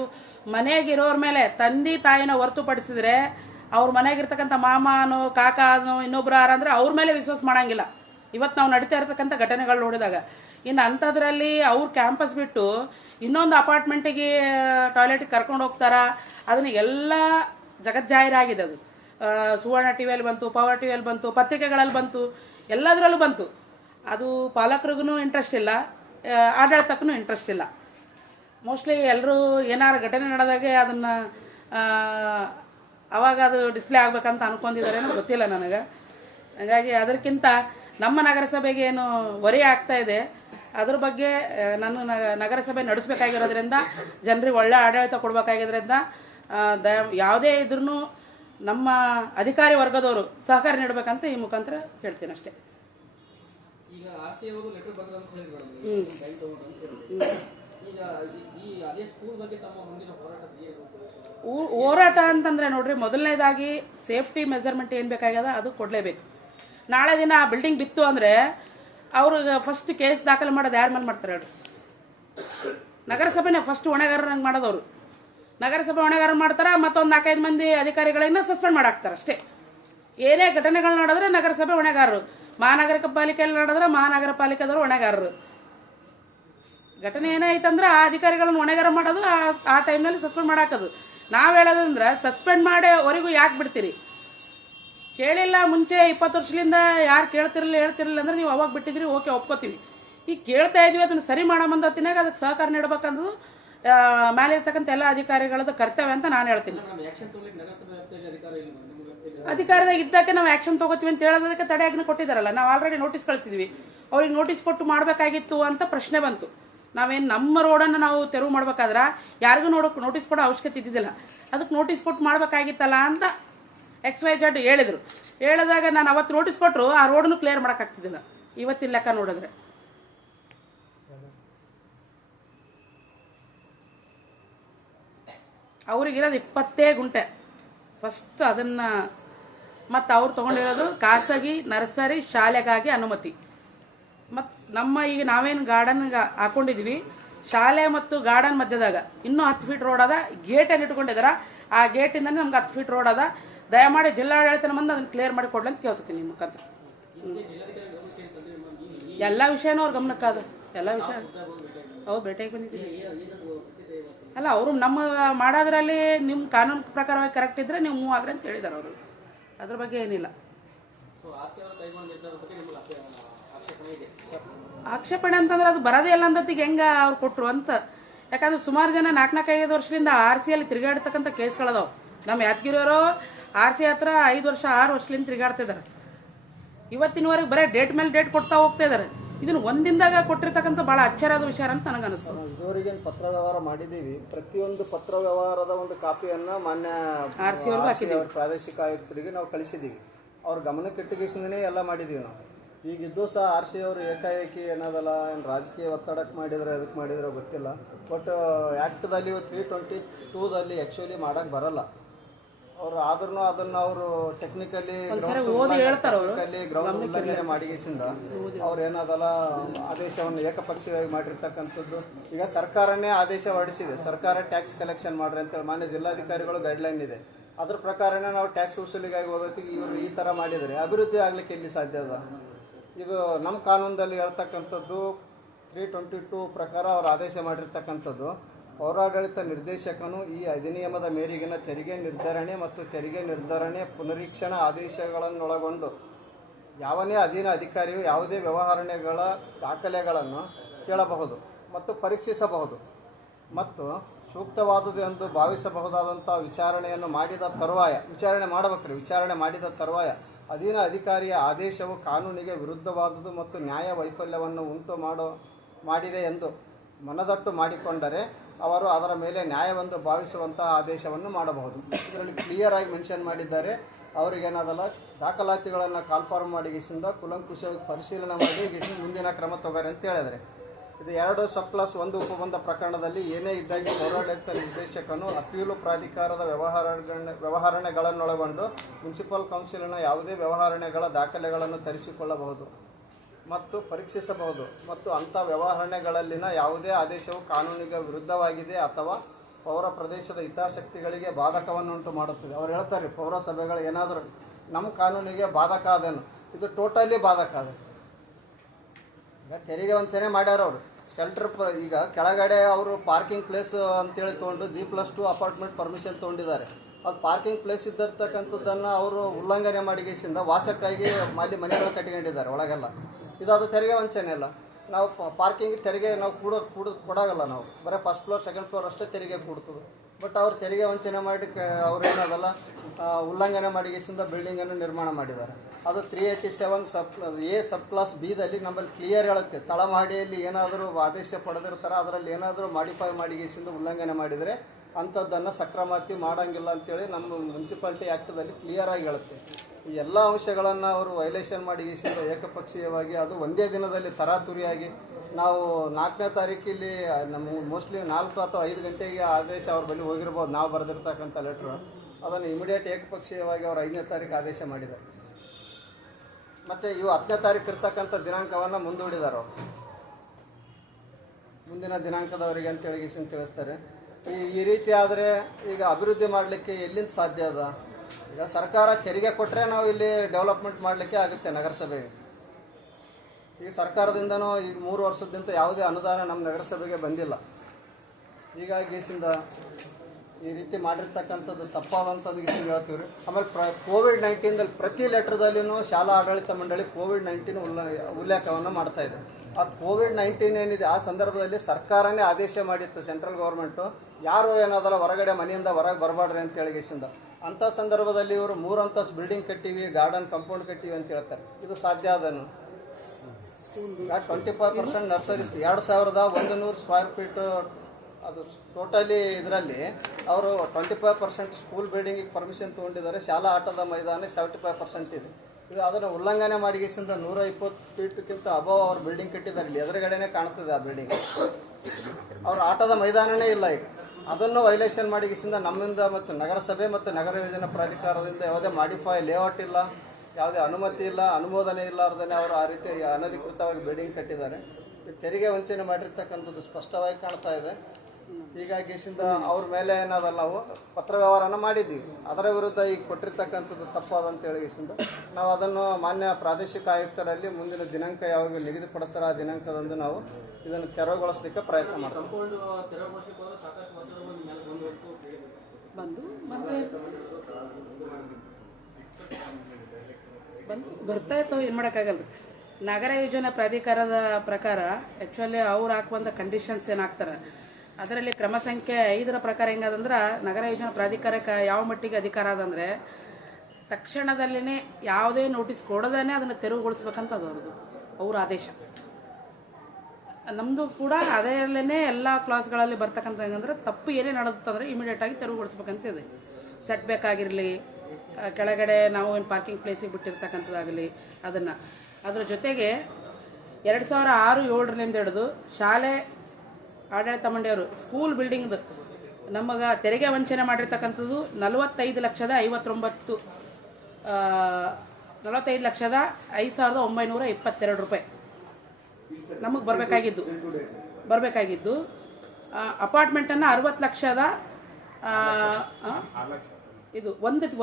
ಮನೆಗಿರೋರ ಮೇಲೆ ತಂದೆ ತಾಯಿನ ಹೊರತುಪಡಿಸಿದ್ರೆ ಅವ್ರ ಮನೆಗಿರ್ತಕ್ಕಂಥ ಮಾಮನೋ ಕಾಕಾನೋ ಇನ್ನೊಬ್ರು ಯಾರಂದ್ರೆ ಅವ್ರ ಮೇಲೆ ವಿಶ್ವಾಸ ಮಾಡಂಗಿಲ್ಲ. ಇವತ್ತು ನಾವು ನಡೀತಾ ಇರ್ತಕ್ಕಂಥ ಘಟನೆಗಳು ನೋಡಿದಾಗ, ಇನ್ನು ಅಂಥದ್ರಲ್ಲಿ ಅವ್ರ ಕ್ಯಾಂಪಸ್ ಬಿಟ್ಟು ಇನ್ನೊಂದು ಅಪಾರ್ಟ್ಮೆಂಟಿಗೆ ಟಾಯ್ಲೆಟ್ಗೆ ಕರ್ಕೊಂಡು ಹೋಗ್ತಾರ. ಅದನ್ನ ಎಲ್ಲ ಜಗಜ್ಜಾಹಿರಾಗಿದೆ. ಅದು ಸುವರ್ಣ ಟಿವಿಯಲ್ಲಿ ಬಂತು, ಪವರ್ ಟಿವಿಯಲ್ಲಿ ಬಂತು, ಪತ್ರಿಕೆಗಳಲ್ಲಿ ಬಂತು, ಎಲ್ಲದರಲ್ಲೂ ಬಂತು. ಅದು ಪಾಲಕರಿಗೂ ಇಂಟ್ರೆಸ್ಟ್ ಇಲ್ಲ, ಆಡಳಿತಕ್ಕೂ ಇಂಟ್ರೆಸ್ಟ್ ಇಲ್ಲ. ಮೋಸ್ಟ್ಲಿ ಎಲ್ಲರೂ ಏನಾರು ಘಟನೆ ನಡೆದಾಗೆ ಅದನ್ನು ಅವಾಗ ಅದು ಡಿಸ್ಪ್ಲೇ ಆಗ್ಬೇಕಂತ ಅನ್ಕೊಂಡಿದ್ದಾರೇನೋ ಗೊತ್ತಿಲ್ಲ ನನಗೆ. ಹಾಗಾಗಿ ಅದಕ್ಕಿಂತ ನಮ್ಮ ನಗರಸಭೆಗೆ ಏನು ವರಿ ಆಗ್ತಾ ಇದೆ ಅದ್ರ ಬಗ್ಗೆ ನಾನು ನಗರಸಭೆ ನಡೆಸಬೇಕಾಗಿರೋದ್ರಿಂದ, ಜನರಿಗೆ ಒಳ್ಳೆ ಆಡಳಿತ ಕೊಡಬೇಕಾಗಿರೋದ್ರಿಂದ ಯಾವುದೇ ಇದ್ರೂ ನಮ್ಮ ಅಧಿಕಾರಿ ವರ್ಗದವರು ಸಹಕಾರ ನೀಡಬೇಕಂತ ಈ ಮುಖಾಂತರ ಹೇಳ್ತೀನಿ ಅಷ್ಟೇ. ಈಗ ಆರ್ಟಿಒ ಲೆಟರ್ ಬಂದ ಅಂತ ಹೇಳಿದ್ರು. ಈಗ ಈ ಅದೇ ಸ್ಕೂಲ್ ಬಗ್ಗೆ ತಮ್ಮ ಮುಂದಿನ ಹೋರಾಟ ಅಂತಂದ್ರೆ ನೋಡ್ರಿ, ಮೊದಲನೇದಾಗಿ ಸೇಫ್ಟಿ ಮೆಜರ್ಮೆಂಟ್ ಏನ್ ಬೇಕಾಗ್ಯದ ಅದು ಕೊಡ್ಲೇಬೇಕು. ನಾಳೆ ದಿನ ಆ ಬಿಲ್ಡಿಂಗ್ ಬಿತ್ತು ಅಂದ್ರೆ ಅವ್ರಿಗೆ ಫಸ್ಟ್ ಕೇಸ್ ದಾಖಲೆ ಮಾಡೋದು ಯಾರ ಮೇಲೆ ಮಾಡ್ತಾರೆ ಹೇಳ್ರಿ? ನಗರಸಭೆನೇ ಫಸ್ಟ್ ಹೊಣೆಗಾರರಂಗೆ ಮಾಡೋದವ್ರು. ನಗರಸಭೆ ಹೊಣೆಗಾರ ಮಾಡ್ತಾರ, ಮತ್ತೊಂದು 4-5 ಮಂದಿ ಅಧಿಕಾರಿಗಳನ್ನ ಸಸ್ಪೆಂಡ್ ಮಾಡಾಕ್ತಾರ ಅಷ್ಟೇ. ಏನೇ ಘಟನೆಗಳು ನಡೆದ್ರೆ ನಗರಸಭೆ ಹೊಣೆಗಾರರು, ಮಹಾನಗರ ಪಾಲಿಕೆಯಲ್ಲಿ ನಡೆದ್ರೆ ಮಹಾನಗರ ಪಾಲಿಕೆದವರು ಹೊಣೆಗಾರರು. ಘಟನೆ ಏನಾಯ್ತಂದ್ರೆ ಆ ಅಧಿಕಾರಿಗಳನ್ನ ಹೊಣೆಗಾರ ಮಾಡೋದು, ಆ ಟೈಮ್ನಲ್ಲಿ ಸಸ್ಪೆಂಡ್ ಮಾಡಾಕೋದು. ನಾವ್ ಹೇಳೋದಂದ್ರೆ ಸಸ್ಪೆಂಡ್ ಮಾಡೋವರೆಗೂ ಯಾಕೆ ಬಿಡ್ತೀರಿ? ಕೇಳಿಲ್ಲ ಮುಂಚೆ 20 ವರ್ಷದಿಂದ ಯಾರು ಕೇಳ್ತಿರಲಿಲ್ಲ ಹೇಳ್ತಿರಲಿಲ್ಲ ಅಂದ್ರೆ ನೀವು ಅವಾಗ ಬಿಟ್ಟಿದ್ರಿ, ಓಕೆ ಒಪ್ಕೋತೀವಿ. ಈಗ ಕೇಳ್ತಾ ಇದೀವಿ, ಅದನ್ನ ಸರಿ ಮಾಡೋ ಹೊತ್ತಿನಾಗ ಅದಕ್ಕೆ ಸಹಕಾರ ನೀಡಬೇಕನ್ನೋದು ಮೇಲೆ ಇರ್ತಕ್ಕಂಥ ಎಲ್ಲ ಅಧಿಕಾರಿಗಳದ್ದು ಕರ್ತವ್ಯ ಅಂತ ನಾನು ಹೇಳ್ತೀನಿ. ಅಧಿಕಾರದಾಗ ಇದ್ದಕ್ಕೆ ನಾವು ಆಕ್ಷನ್ ತಗೋತೀವಿ ಅಂತ ಹೇಳೋದಕ್ಕೆ ತಡೆಯಾಜ್ಞೆ ಕೊಟ್ಟಿದ್ದಾರಲ್ಲ, ನಾವು ಆಲ್ರೆಡಿ ನೋಟಿಸ್ ಕಳಿಸಿದ್ವಿ. ಅವ್ರಿಗೆ ನೋಟಿಸ್ ಕೊಟ್ಟು ಮಾಡಬೇಕಾಗಿತ್ತು ಅಂತ ಪ್ರಶ್ನೆ ಬಂತು. ನಾವೇನು ನಮ್ಮ ರೋಡನ್ನು ನಾವು ತೆರವು ಮಾಡ್ಬೇಕಾದ್ರೆ ಯಾರಿಗೂ ನೋಟಿಸ್ ಕೊಡೋ ಅವಶ್ಯಕತೆ ಇದ್ದಿದ್ದಿಲ್ಲ, ಅದಕ್ಕೆ ನೋಟಿಸ್ ಕೊಟ್ಟು ಮಾಡಬೇಕಾಗಿತ್ತಲ್ಲ ಅಂತ XYZ ಹೇಳಿದ್ರು. ಹೇಳಿದಾಗ ನಾನು ಅವತ್ತು ನೋಟಿಸ್ ಕೊಟ್ಟರು ಆ ರೋಡನ್ನು ಕ್ಲಿಯರ್ ಮಾಡೋಕ್ಕಾಗ್ತಿದ್ದಿಲ್ಲ ಇವತ್ತಿನ ಲೆಕ್ಕ ನೋಡಿದ್ರೆ. ಅವ್ರಿಗಿರೋದು 20 ಗುಂಟೆ ಫಸ್ಟ್, ಅದನ್ನ ಮತ್ತು ಅವ್ರು ತೊಗೊಂಡಿರೋದು ಖಾಸಗಿ ನರ್ಸರಿ ಶಾಲೆಗಾಗಿ ಅನುಮತಿ. ಮತ್ತು ನಮ್ಮ ಈಗ ನಾವೇನು ಗಾರ್ಡನ್ ಹಾಕೊಂಡಿದ್ವಿ, ಶಾಲೆ ಮತ್ತು ಗಾರ್ಡನ್ ಮಧ್ಯದಾಗ ಇನ್ನೂ 10 ಫೀಟ್ ರೋಡ್ ಅದ, ಗೇಟನ್ನು ಇಟ್ಕೊಂಡಿದಾರ. ಆ ಗೇಟಿಂದ ನಮ್ಗೆ 10 ಫೀಟ್ ರೋಡ್ ಅದ. ದಯಮಾಡಿ ಜಿಲ್ಲಾಡಳಿತನ ಬಂದು ಅದನ್ನ ಕ್ಲಿಯರ್ ಮಾಡಿ ಕೊಡ್ಲಿ ಅಂತ ಕೇಳ್ತೀನಿ ನಿಮ್ಮ ಮುಖಾಂತರ. ಎಲ್ಲ ವಿಷಯನೂ ಅವ್ರ ಗಮನಕ್ಕಾದ ಎಲ್ಲ ವಿಷಯ. ಹೌದು, ಭೇಟಿಯಾಗಿ ಬಂದಿದ್ದೀವಿ. ಅಲ್ಲ, ಅವರು ನಮ್ಮ ಮಾಡೋದ್ರಲ್ಲಿ ನಿಮ್ಮ ಕಾನೂನು ಪ್ರಕಾರವಾಗಿ ಕರೆಕ್ಟ್ ಇದ್ರೆ ನೀವು ಮೂವ್ ಆಗ್ರಿ ಅಂತ ಹೇಳಿದಾರೆ ಅವರು. ಅದ್ರ ಬಗ್ಗೆ ಏನಿಲ್ಲ. ಆಕ್ಷೇಪಣೆ ಅಂತಂದ್ರೆ ಅದು ಬರೋದೇ ಇಲ್ಲ ಅಂದತ್ತಿಗೆ ಹೆಂಗ ಅವ್ರು ಕೊಟ್ರು ಅಂತ. ಯಾಕಂದ್ರೆ ಸುಮಾರು ಜನ 4-5 ವರ್ಷದಿಂದ RC ಅಲ್ಲಿ ತಿರುಗಾಡ್ತಕ್ಕಂಥ ಕೇಸ್ಗಳದಾವ್. ನಮ್ಮ ಯಾದಗಿರಿಯವರು RC ಹತ್ರ 5 ವರ್ಷ 6 ವರ್ಷದಿಂದ ತಿರುಗಾಡ್ತಿದ್ದಾರೆ. ಇವತ್ತಿನವರೆಗೆ ಬರೀ ಡೇಟ್ ಮೇಲೆ ಡೇಟ್ ಕೊಡ್ತಾ ಹೋಗ್ತಾ ಇದಾರೆ. ಇದನ್ನು ಒಂದಿಂದಾಗ ಕೊಟ್ಟಿರ್ತಕ್ಕಂಥ ಬಹಳ ಅಚ್ಚರಿಯಾದ ವಿಷಯ ಅಂತ ನನಗನ್ನಿಸ್ತು. ಇದುವರೆಗೇನು ಪತ್ರ ವ್ಯವಹಾರ ಮಾಡಿದ್ದೀವಿ, ಪ್ರತಿಯೊಂದು ಪತ್ರ ವ್ಯವಹಾರದ ಒಂದು ಕಾಪಿಯನ್ನು ಮಾನ್ಯ RC ಪ್ರಾದೇಶಿಕ ಆಯುಕ್ತರಿಗೆ ನಾವು ಕಳಿಸಿದ್ದೀವಿ. ಅವ್ರ ಗಮನಕ್ಕಿಟ್ಟಿಗೆಸಿಂದನೇ ಎಲ್ಲ ಮಾಡಿದ್ದೀವಿ ನಾವು. ಈಗಿದ್ದು ಸಹ RC ಅವರು ಏಕಾಏಕಿ ಏನದಲ್ಲ, ಏನು ರಾಜಕೀಯ ಒತ್ತಡಕ್ಕೆ ಮಾಡಿದ್ರೆ ಅದಕ್ಕೆ ಮಾಡಿದ್ರೆ ಗೊತ್ತಿಲ್ಲ. ಬಟ್ ಆ್ಯಕ್ಟ್ದಲ್ಲಿ 322ದಲ್ಲಿ ಆ್ಯಕ್ಚುಲಿ ಮಾಡೋಕ್ಕೆ ಬರಲ್ಲ ಅವರು. ಆದ್ರೂ ಅದನ್ನು ಅವರು ಟೆಕ್ನಿಕಲಿ ಗ್ರೌಂಡ್ ಉಲ್ಲಂಘನೆ ಮಾಡಿಗೆಸಿಂದ ಅವ್ರು ಏನದಲ್ಲ ಆದೇಶವನ್ನು ಏಕಪಕ್ಷೀಯವಾಗಿ ಮಾಡಿರ್ತಕ್ಕಂಥದ್ದು. ಈಗ ಸರ್ಕಾರನೇ ಆದೇಶ ಹೊರಡಿಸಿದೆ, ಸರ್ಕಾರ ಟ್ಯಾಕ್ಸ್ ಕಲೆಕ್ಷನ್ ಮಾಡ್ರಿ ಅಂತೇಳಿ ಮಾನ್ಯ ಜಿಲ್ಲಾಧಿಕಾರಿಗಳು ಗೈಡ್ಲೈನ್ ಇದೆ. ಅದ್ರ ಪ್ರಕಾರನೇ ನಾವು ಟ್ಯಾಕ್ಸ್ ವಸೂಲಿಗಾಗಿ ಹೋಗೋತ್ತಿಗೆ ಇವರು ಈ ಥರ ಮಾಡಿದರೆ ಅಭಿವೃದ್ಧಿ ಆಗ್ಲಿಕ್ಕೆ ಎಲ್ಲಿ ಸಾಧ್ಯ ಅದ? ಇದು ನಮ್ಮ ಕಾನೂನಲ್ಲಿ ಹೇಳ್ತಕ್ಕಂಥದ್ದು 322 ಪ್ರಕಾರ ಅವರು ಆದೇಶ ಮಾಡಿರ್ತಕ್ಕಂಥದ್ದು. ಪೌರಾಡಳಿತ ನಿರ್ದೇಶಕನು ಈ ಅಧಿನಿಯಮದ ಮೇರೆಗಿನ ತೆರಿಗೆ ನಿರ್ಧರಣೆ ಮತ್ತು ತೆರಿಗೆ ನಿರ್ಧರಣೆ ಪುನರೀಕ್ಷಣಾ ಆದೇಶಗಳನ್ನೊಳಗೊಂಡು ಯಾವನೇ ಅಧೀನ ಅಧಿಕಾರಿಯು ಯಾವುದೇ ವ್ಯವಹಾರಣೆಗಳ ದಾಖಲೆಗಳನ್ನು ಕೇಳಬಹುದು ಮತ್ತು ಪರೀಕ್ಷಿಸಬಹುದು ಮತ್ತು ಸೂಕ್ತವಾದುದು ಎಂದು ಭಾವಿಸಬಹುದಾದಂಥ ವಿಚಾರಣೆಯನ್ನು ಮಾಡಿದ ತರುವಾಯ ವಿಚಾರಣೆ ಮಾಡಿದ ತರುವಾಯ ಅಧೀನ ಅಧಿಕಾರಿಯ ಆದೇಶವು ಕಾನೂನಿಗೆ ವಿರುದ್ಧವಾದುದು ಮತ್ತು ನ್ಯಾಯ ವೈಫಲ್ಯವನ್ನು ಮಾಡಿದೆ ಎಂದು ಮನದಟ್ಟು ಮಾಡಿಕೊಂಡರೆ ಅವರು ಅದರ ಮೇಲೆ ನ್ಯಾಯವೆಂದು ಭಾವಿಸುವಂತಹ ಆದೇಶವನ್ನು ಮಾಡಬಹುದು. ಇದರಲ್ಲಿ ಕ್ಲಿಯರ್ ಆಗಿ ಮೆನ್ಷನ್ ಮಾಡಿದ್ದಾರೆ. ಅವರಿಗೇನಾದಲ್ಲ ದಾಖಲಾತಿಗಳನ್ನು ಕಾಲ್ಫಾರ್ಮ್ ಮಾಡಿಗಿಸಿಂದ ಕುಲಂಕುಷವಾಗಿ ಪರಿಶೀಲನೆ ಮಾಡಿ ಮುಂದಿನ ಕ್ರಮ ತಗೋರಿ ಅಂತ ಹೇಳಿದರೆ, ಇದು 2+1 ಉಪಬಂಧ ಪ್ರಕರಣದಲ್ಲಿ ಏನೇ ಇದ್ದಾಗ ಪೌರಾಡಳಿತ ನಿರ್ದೇಶಕನು ಅಪೀಲು ಪ್ರಾಧಿಕಾರದ ವ್ಯವಹಾರಣೆಗಳನ್ನೊಳಗೊಂಡು ಮುನ್ಸಿಪಲ್ ಕೌನ್ಸಿಲಿನ ಯಾವುದೇ ವ್ಯವಹಾರಣೆಗಳ ದಾಖಲೆಗಳನ್ನು ತರಿಸಿಕೊಳ್ಳಬಹುದು ಮತ್ತು ಪರೀಕ್ಷಿಸಬಹುದು ಮತ್ತು ಅಂಥ ವ್ಯವಹಾರಣೆಗಳಲ್ಲಿನ ಯಾವುದೇ ಆದೇಶವು ಕಾನೂನಿಗೆ ವಿರುದ್ಧವಾಗಿದೆ ಅಥವಾ ಪೌರ ಪ್ರದೇಶದ ಹಿತಾಸಕ್ತಿಗಳಿಗೆ ಬಾಧಕವನ್ನುಂಟು ಮಾಡುತ್ತದೆ. ಅವ್ರು ಹೇಳ್ತಾರೆ ಪೌರಸಭೆಗಳು ಏನಾದರೂ ನಮ್ಮ ಕಾನೂನಿಗೆ ಬಾಧಕ ಅದೇನು, ಇದು ಟೋಟಲಿ ಬಾಧಕ ಅದ. ಈಗ ತೆರಿಗೆ ವಂಚನೆ ಮಾಡ್ಯಾರ ಅವರು. ಈಗ ಕೆಳಗಡೆ ಅವರು ಪಾರ್ಕಿಂಗ್ ಪ್ಲೇಸ್ ಅಂತೇಳಿ ತೊಗೊಂಡು G+2 ಅಪಾರ್ಟ್ಮೆಂಟ್ ಪರ್ಮಿಷನ್ ತೊಗೊಂಡಿದ್ದಾರೆ. ಅದು ಪಾರ್ಕಿಂಗ್ ಪ್ಲೇಸ್ ಇದ್ದಿರ್ತಕ್ಕಂಥದ್ದನ್ನು ಅವರು ಉಲ್ಲಂಘನೆ ಮಾಡಿಗೆಸಿಂದ ವಾಸಕ್ಕಾಗಿ ಮನೆಗಳು ಕಟ್ಕೊಂಡಿದ್ದಾರೆ ಒಳಗೆಲ್ಲ. ಇದು ತೆರಿಗೆ ವಂಚನೆ ಅಲ್ಲ. ನಾವು ಪಾರ್ಕಿಂಗ್ ತೆರಿಗೆ ನಾವು ಕೊಡೋಗಲ್ಲ, ನಾವು ಬರೀ ಫಸ್ಟ್ ಫ್ಲೋರ್ ಸೆಕೆಂಡ್ ಫ್ಲೋರ್ ಅಷ್ಟೇ ತೆರಿಗೆ ಕೊಡ್ತದೆ. ಬಟ್ ಅವ್ರು ತೆರಿಗೆ ವಂಚನೆ ಮಾಡಿ ಅವ್ರು ಏನದಲ್ಲ ಉಲ್ಲಂಘನೆ ಮಾಡಿಗೆಸಿಂದ ಬಿಲ್ಡಿಂಗನ್ನು ನಿರ್ಮಾಣ ಮಾಡಿದ್ದಾರೆ. ಅದು 387 A+B ನಮ್ಮಲ್ಲಿ ಕ್ಲಿಯರ್ ಹೇಳುತ್ತೆ, ತಳಮಹಡಿಯಲ್ಲಿ ಏನಾದರೂ ಆದೇಶ ಪಡೆದಿರ್ತಾರೆ ಅದರಲ್ಲಿ ಏನಾದರೂ ಮಾಡಿಫೈ ಮಾಡಿಗೆಸಿಂದ ಉಲ್ಲಂಘನೆ ಮಾಡಿದರೆ ಅಂಥದ್ದನ್ನು ಸಕ್ರಮಾತಿ ಮಾಡೋಂಗಿಲ್ಲ ಅಂತೇಳಿ ನಮ್ಮ ಮುನ್ಸಿಪಾಲಿಟಿ ಆ್ಯಕ್ಟದಲ್ಲಿ ಕ್ಲಿಯರ್ ಆಗಿ ಹೇಳುತ್ತೆ. ಈ ಎಲ್ಲ ಅಂಶಗಳನ್ನು ಅವರು ವೈಲೇಷನ್ ಮಾಡಿಗೆಸಿಂದ ಏಕಪಕ್ಷೀಯವಾಗಿ ಅದು ಒಂದೇ ದಿನದಲ್ಲಿ ತರಾತುರಿಯಾಗಿ ನಾವು 4ನೇ ತಾರೀಕಿಲ್ಲಿ ನಮ್ಮ ಮೋಸ್ಟ್ಲಿ 4 ಅಥವಾ 5 ಗಂಟೆಗೆ ಆದೇಶ ಅವ್ರ ಬಳಿ ಹೋಗಿರ್ಬೋದು, ನಾವು ಬರೆದಿರ್ತಕ್ಕಂಥ ಲೆಟ್ರು. ಅದನ್ನು ಇಮಿಡಿಯೇಟ್ ಏಕಪಕ್ಷೀಯವಾಗಿ ಅವರು 5ನೇ ತಾರೀಕು ಆದೇಶ ಮಾಡಿದ್ದಾರೆ. ಮತ್ತು ಇವು 10ನೇ ತಾರೀಕು ಇರ್ತಕ್ಕಂಥ ದಿನಾಂಕವನ್ನು ಮುಂದೂಡಿದ್ದಾರೆ ಅವರು. ಮುಂದಿನ ದಿನಾಂಕದವರಿಗೆ ಅಂತ ತಿಳಿಸ್ತಾರೆ. ಈ ರೀತಿ ಆದರೆ ಈಗ ಅಭಿವೃದ್ಧಿ ಮಾಡಲಿಕ್ಕೆ ಎಲ್ಲಿಂದ ಸಾಧ್ಯ ಅದ? ಈಗ ಸರ್ಕಾರ ತೆರಿಗೆ ಕೊಟ್ಟರೆ ನಾವು ಇಲ್ಲಿ ಡೆವಲಪ್ಮೆಂಟ್ ಮಾಡಲಿಕ್ಕೆ ಆಗುತ್ತೆ ನಗರಸಭೆಗೆ. ಈಗ ಸರ್ಕಾರದಿಂದನೂ ಈಗ 3 ವರ್ಷದಿಂದ ಯಾವುದೇ ಅನುದಾನ ನಮ್ಮ ನಗರಸಭೆಗೆ ಬಂದಿಲ್ಲ. ಹೀಗಾಗಿ ಈ ರೀತಿ ಮಾಡಿರ್ತಕ್ಕಂಥದ್ದು ತಪ್ಪಾದಂಥದ್ದು ಹೇಳ್ತೀವಿ ರೀ. ಆಮೇಲೆ ಕೋವಿಡ್-19ದಲ್ಲಿ ಪ್ರತಿ ಲೆಟರ್ದಲ್ಲಿನೂ ಶಾಲಾ ಆಡಳಿತ ಮಂಡಳಿ ಕೋವಿಡ್-19 ಉಲ್ಲೇಖವನ್ನು ಮಾಡ್ತಾ ಇದೆ. ಆ ಕೋವಿಡ್-19 ಏನಿದೆ ಆ ಸಂದರ್ಭದಲ್ಲಿ ಸರ್ಕಾರನೇ ಆದೇಶ ಮಾಡಿತ್ತು, ಸೆಂಟ್ರಲ್ ಗೌರ್ಮೆಂಟು, ಯಾರು ಏನಾದಲ್ಲ ಹೊರಗಡೆ ಮನೆಯಿಂದ ಹೊರಗೆ ಬರಬಾರ್ರಿ ಅಂತ ಹೇಳಿಗೆಸಿಂದ. ಅಂಥ ಸಂದರ್ಭದಲ್ಲಿ ಇವರು 3 ಅಂತಸ್ತು ಬಿಲ್ಡಿಂಗ್ ಕಟ್ಟಿವಿ, ಗಾರ್ಡನ್ ಕಾಂಪೌಂಡ್ ಕಟ್ಟಿವಿ ಅಂತ ಹೇಳ್ತಾರೆ. ಇದು ಸಾಧ್ಯ ಅದನ್ನು 25% ನರ್ಸರಿ 2100 ಸ್ಕ್ವೇರ್ ಫೀಟ್ ಅದು ಟೋಟಲಿ ಇದರಲ್ಲಿ ಅವರು 25% ಸ್ಕೂಲ್ ಬಿಲ್ಡಿಂಗಿಗೆ ಪರ್ಮಿಷನ್ ತೊಗೊಂಡಿದ್ದಾರೆ. ಶಾಲಾ ಆಟದ ಮೈದಾನ 75% ಇದೆ. ಇದು ಅದನ್ನು ಉಲ್ಲಂಘನೆ ಮಾಡಿಗೆಸಿಂದ 120 ಫೀಟ್ಗಿಂತ ಅಬವ್ ಅವ್ರು ಬಿಲ್ಡಿಂಗ್ ಕಟ್ಟಿದ್ದಾರೆ. ಇಲ್ಲಿ ಎದುರುಗಡೆನೇ ಕಾಣ್ತದೆ ಆ ಬಿಲ್ಡಿಂಗ್. ಅವ್ರ ಆಟದ ಮೈದಾನನೇ ಇಲ್ಲ ಈಗ. ಅದನ್ನು ವೈಲೇಷನ್ ಮಾಡಿಗೆಸಿಂದ ನಮ್ಮಿಂದ ಮತ್ತು ನಗರಸಭೆ ಮತ್ತು ನಗರ ಯೋಜನಾ ಪ್ರಾಧಿಕಾರದಿಂದ ಯಾವುದೇ ಮಾಡಿಫೈ ಲೇಔಟ್ ಇಲ್ಲ, ಯಾವುದೇ ಅನುಮತಿ ಇಲ್ಲ, ಅನುಮೋದನೆ ಇಲ್ಲಾರ್ದೇ ಅವರು ಆ ರೀತಿ ಅನಧಿಕೃತವಾಗಿ ಬಿಲ್ಡಿಂಗ್ ಕಟ್ಟಿದ್ದಾರೆ. ತೆರಿಗೆ ವಂಚನೆ ಮಾಡಿರ್ತಕ್ಕಂಥದ್ದು ಸ್ಪಷ್ಟವಾಗಿ ಕಾಣ್ತಾ ಇದೆ. ಹೀಗಾಗಿ ಅವ್ರ ಮೇಲೆ ಏನಾದಲ್ಲ ನಾವು ಪತ್ರ ವ್ಯವಹಾರನ ಮಾಡಿದ್ದೀವಿ. ಅದರ ವಿರುದ್ಧ ಈಗ ಕೊಟ್ಟಿರ್ತಕ್ಕಂಥದ್ದು ತಪ್ಪಾದಂತ ಹೇಳಿಸಿಂದ ನಾವು ಅದನ್ನು ಮಾನ್ಯ ಪ್ರಾದೇಶಿಕ ಆಯುಕ್ತರಲ್ಲಿ ಮುಂದಿನ ದಿನಾಂಕ ಯಾವಾಗ ನಿಗದಿಪಡಿಸ್ತಾರೆ ಆ ದಿನಾಂಕದಂದು ನಾವು ಇದನ್ನು ತೆರವುಗೊಳಿಸಲಿಕ್ಕೆ ಪ್ರಯತ್ನ ಮಾಡ್ತೀವಿ. ಬರ್ತಾ ಇರ್ತಾವೆ, ಏನು ಮಾಡೋಕ್ಕಾಗಲ್ಲ. ನಗರ ಯೋಜನಾ ಪ್ರಾಧಿಕಾರದ ಪ್ರಕಾರ ಆ್ಯಕ್ಚುಲಿ ಅವ್ರು ಹಾಕುವಂಥ ಕಂಡೀಷನ್ಸ್ ಏನಾಗ್ತಾರೆ ಅದರಲ್ಲಿ ಕ್ರಮ ಸಂಖ್ಯೆ 5ರ ಪ್ರಕಾರ ಹೆಂಗದಂದ್ರೆ ನಗರ ಯೋಜನಾ ಪ್ರಾಧಿಕಾರಕ್ಕೆ ಯಾವ ಮಟ್ಟಿಗೆ ಅಧಿಕಾರ ಅದಂದರೆ ತಕ್ಷಣದಲ್ಲೇ ಯಾವುದೇ ನೋಟಿಸ್ ಕೊಡದೇ ಅದನ್ನು ತೆರವುಗೊಳಿಸ್ಬೇಕಂತ ಅವ್ರದ್ದು ಅವ್ರ ಆದೇಶ. ನಮ್ಮದು ಕೂಡ ಅದರಲ್ಲೇ ಎಲ್ಲ ಕ್ಲಾಸ್ಗಳಲ್ಲಿ ಬರ್ತಕ್ಕಂಥ ಹೆಂಗಂದ್ರೆ ತಪ್ಪು ಏನೇ ನಡೆದುತ್ತಂದ್ರೆ ಇಮಿಡಿಯೇಟಾಗಿ ತೆರವುಗೊಳಿಸ್ಬೇಕಂತಿದೆ. ಸೆಟ್ ಬೇಕಾಗಿರಲಿ, ಕೆಳಗಡೆ ನಾವು ಏನು ಪಾರ್ಕಿಂಗ್ ಪ್ಲೇಸಿಗೆ ಬಿಟ್ಟಿರ್ತಕ್ಕಂಥದ್ದಾಗಲಿ ಅದನ್ನು. ಅದರ ಜೊತೆಗೆ 2006-7ರಿಂದ ಹಿಡಿದು ಶಾಲೆ ಆಡಳಿತ ಮಂಡಳಿಯವರು ಸ್ಕೂಲ್ ಬಿಲ್ಡಿಂಗ್ದು ನಮಗೆ ತೆರಿಗೆ ವಂಚನೆ ಮಾಡಿರ್ತಕ್ಕಂಥದ್ದು 45,05,922 ರೂಪಾಯಿ ನಮಗೆ ಬರಬೇಕಾಗಿದ್ದು ಅಪಾರ್ಟ್ಮೆಂಟನ್ನು 60 ಲಕ್ಷದ ಇದು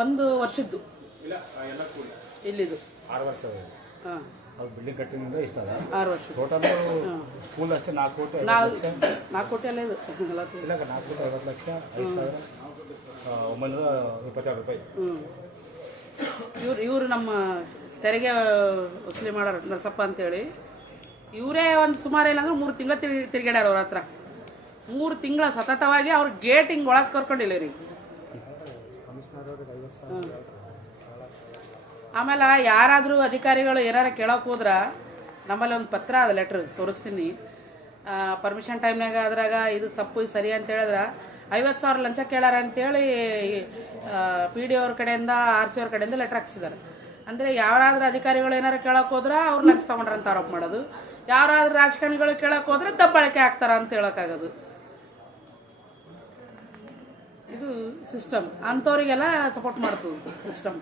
ಒಂದು ವರ್ಷದ್ದು ಇಲ್ಲಿದು 6 ವರ್ಷ ಹಾಂ ಬಿಲ್ಡಿಂಗ್ ಕಟ್ಟಿಂದ ಇಷ್ಟ ಅದ 6 ವರ್ಷ ಟೋಟಲ್ ಸ್ಕೂಲ್ ಅಷ್ಟೇ 4 ಕೋಟಿ 4 ಕೋಟಿ ಅಲ್ಲ ಇದು ಇಲ್ಲ 4 ಕೋಟಿ 50 ಲಕ್ಷ 5,922 ರೂಪಾಯಿ. ಇವರು ನಮ್ಮ ತೆರಿಗೆ ವಸೂಲಿ ಮಾಡೋರು ನರಸಪ್ಪ ಅಂತೇಳಿ ಇವರೇ ಒಂದು ಸುಮಾರು ಏನಂದ್ರೆ 3 ತಿಂಗಳ ತಿರುಗಾಡ್ಯಾರ ಅವ್ರ ಹತ್ರ. 3 ತಿಂಗಳ ಸತತವಾಗಿ ಅವ್ರ ಗೇಟ್ ಹಿಂಗೆ ಒಳಗೆ ಕರ್ಕೊಂಡಿಲ್ಲ ರೀ. ಆಮೇಲೆ ಯಾರಾದರೂ ಅಧಿಕಾರಿಗಳು ಏನಾರ ಕೇಳೋಕೆ ಹೋದ್ರೆ ನಮ್ಮಲ್ಲಿ ಒಂದು ಪತ್ರ ಅದ, ಲೆಟ್ರ್ ತೋರಿಸ್ತೀನಿ. ಪರ್ಮಿಷನ್ ಟೈಮ್ನಾಗ ಅದ್ರಾಗ ಇದು ತಪ್ಪು ಇದು ಸರಿ ಅಂತ ಹೇಳಿದ್ರೆ 50,000 ಲಂಚ ಕೇಳಾರ ಅಂತೇಳಿ PD ಅವ್ರ ಕಡೆಯಿಂದ RC ಅವ್ರ ಕಡೆಯಿಂದ ಲೆಟ್ರ್ ಹಾಕ್ಸಿದ್ದಾರೆ. ಅಂದರೆ ಯಾರಾದ್ರೂ ಅಧಿಕಾರಿಗಳು ಏನಾರು ಕೇಳೋಕೆ ಹೋದ್ರೆ ಅವ್ರು ಲಂಚ ತೊಗೊಂಡ್ರಂತ ಆರೋಪ ಮಾಡೋದು, ಯಾರಾದ್ರೂ ರಾಜಕಾರಣಿಗಳು ಕೇಳೋಕೆ ಹೋದ್ರೆ ದಬ್ಬಾಳಿಕೆ ಆಗ್ತಾರ ಅಂತ ಹೇಳೋಕ್ಕಾಗೋದು. ಇದು ಸಿಸ್ಟಮ್ ಅಂಥವ್ರಿಗೆಲ್ಲ ಸಪೋರ್ಟ್ ಮಾಡ್ತದೆ ಸಿಸ್ಟಮ್.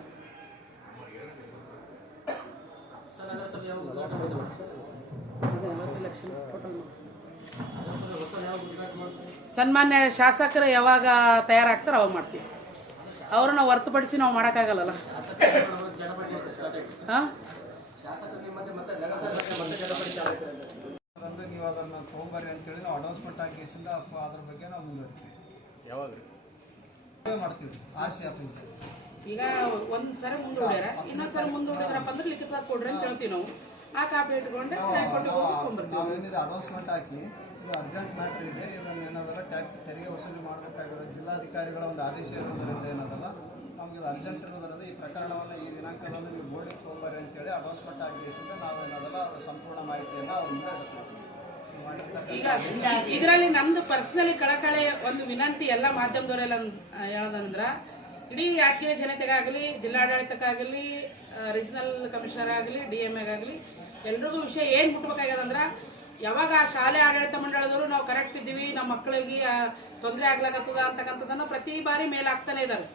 ಸನ್ಮಾನ್ಯ ಶಾಸಕರು ಯಾವಾಗ ತಯಾರಾಗ್ತಾರೆ ಅವಾಗ ಮಾಡ್ತೀವಿ. ಅವ್ರನ್ನ ಹೊರತುಪಡಿಸಿ ನಾವು ಮಾಡೋಕ್ಕಾಗಲ್ಲ. ಹಾಂ ನೀವು ಅದನ್ನು ತೊಗೊಂಬರ್ರಿ ಅಂತೇಳಿ ನಾವು ಅನೌನ್ಸ್ಮೆಂಟ್ ಹಾಕಿಸಿಂದ ಅದ್ರ ಬಗ್ಗೆ ನಾವು ಮುಂದುವರಿತೀವಿ. ಯಾವಾಗ ಮಾಡ್ತೀವಿ RC ಆಫೀಸ್. ಈಗ ಒಂದ್ ಸರಿ ಮುಂದೂಡ್ಯಾರ, ಇನ್ನೊಂದ್ ಸರಿ ಮುಂದೂಡಿದ್ರಪ್ಪ ಅಂದ್ರೆ ಲಿಖಿತ ಕೊಡ್ರಿ ಅಂತ ಹೇಳ್ತೀವಿ ನಾವು. ಆ ಕಾಪಿ ಇಟ್ಕೊಂಡ್ರೆ ನಾವೇನಿದೆ ಅನೌನ್ಸ್ಮೆಂಟ್ ಹಾಕಿ ಇದು ಅರ್ಜೆಂಟ್ ಮ್ಯಾಟ್ರ್ ಇದೆ, ಇದನ್ನು ಏನಾದಲ್ಲ ಟ್ಯಾಕ್ಸ್ ತೆರಿಗೆ ವಸೂಲಿ ಮಾಡಬೇಕಾಗಿರೋದು ಜಿಲ್ಲಾಧಿಕಾರಿಗಳ ಒಂದು ಆದೇಶ ಇರೋದರಿಂದ ಏನದಲ್ಲ ನಮಗೆ ಇದು ಅರ್ಜೆಂಟ್ ಇರೋದರಿಂದ ಈ ಪ್ರಕರಣವನ್ನು ಈ ದಿನಾಂಕದಲ್ಲಿ ನೀವು ಬೋರ್ಡಿಗೆ ತೊಗೊಂಬರ್ರಿ ಅಂತೇಳಿ ಅನೌನ್ಸ್ಮೆಂಟ್ ಆಗಿಸಿಂದ ನಾವೇನದಲ್ಲ ಸಂಪೂರ್ಣ ಮಾಹಿತಿಯನ್ನು ಅವ್ರಿಂದ ಈಗ ಇದರಲ್ಲಿ ನಂದು ಪರ್ಸನಲಿ ಕಳಕಳೆ ಒಂದು ವಿನಂತಿ ಎಲ್ಲ ಮಾಧ್ಯಮದವರೆಲ್ಲ ಹೇಳೋದಂದ್ರ ಇಡೀ ಯಾದಗಿರಿ ಜನತೆಗಾಗಲಿ, ಜಿಲ್ಲಾಡಳಿತಕ್ಕಾಗಲಿ, ರೀಜನಲ್ ಕಮಿಷನರ್ ಆಗಲಿ, DMA ಆಗಲಿ ಎಲ್ರಿಗೂ ವಿಷಯ ಏನು ಮುಟ್ಬೇಕಾಗ್ಯದಂದ್ರ ಯಾವಾಗ ಆ ಶಾಲೆ ಆಡಳಿತ ಮಂಡಳದವರು ನಾವು ಕರೆಕ್ಟ್ ಇದ್ದೀವಿ, ನಮ್ಮ ಮಕ್ಕಳಿಗೆ ತೊಂದರೆ ಆಗ್ಲಾಕತ್ತದ ಅಂತಕ್ಕಂಥದ್ದನ್ನ ಪ್ರತಿ ಬಾರಿ ಮೇಲ್ ಹಾಕ್ತಾನೆ ಇದ್ದಾರೆ.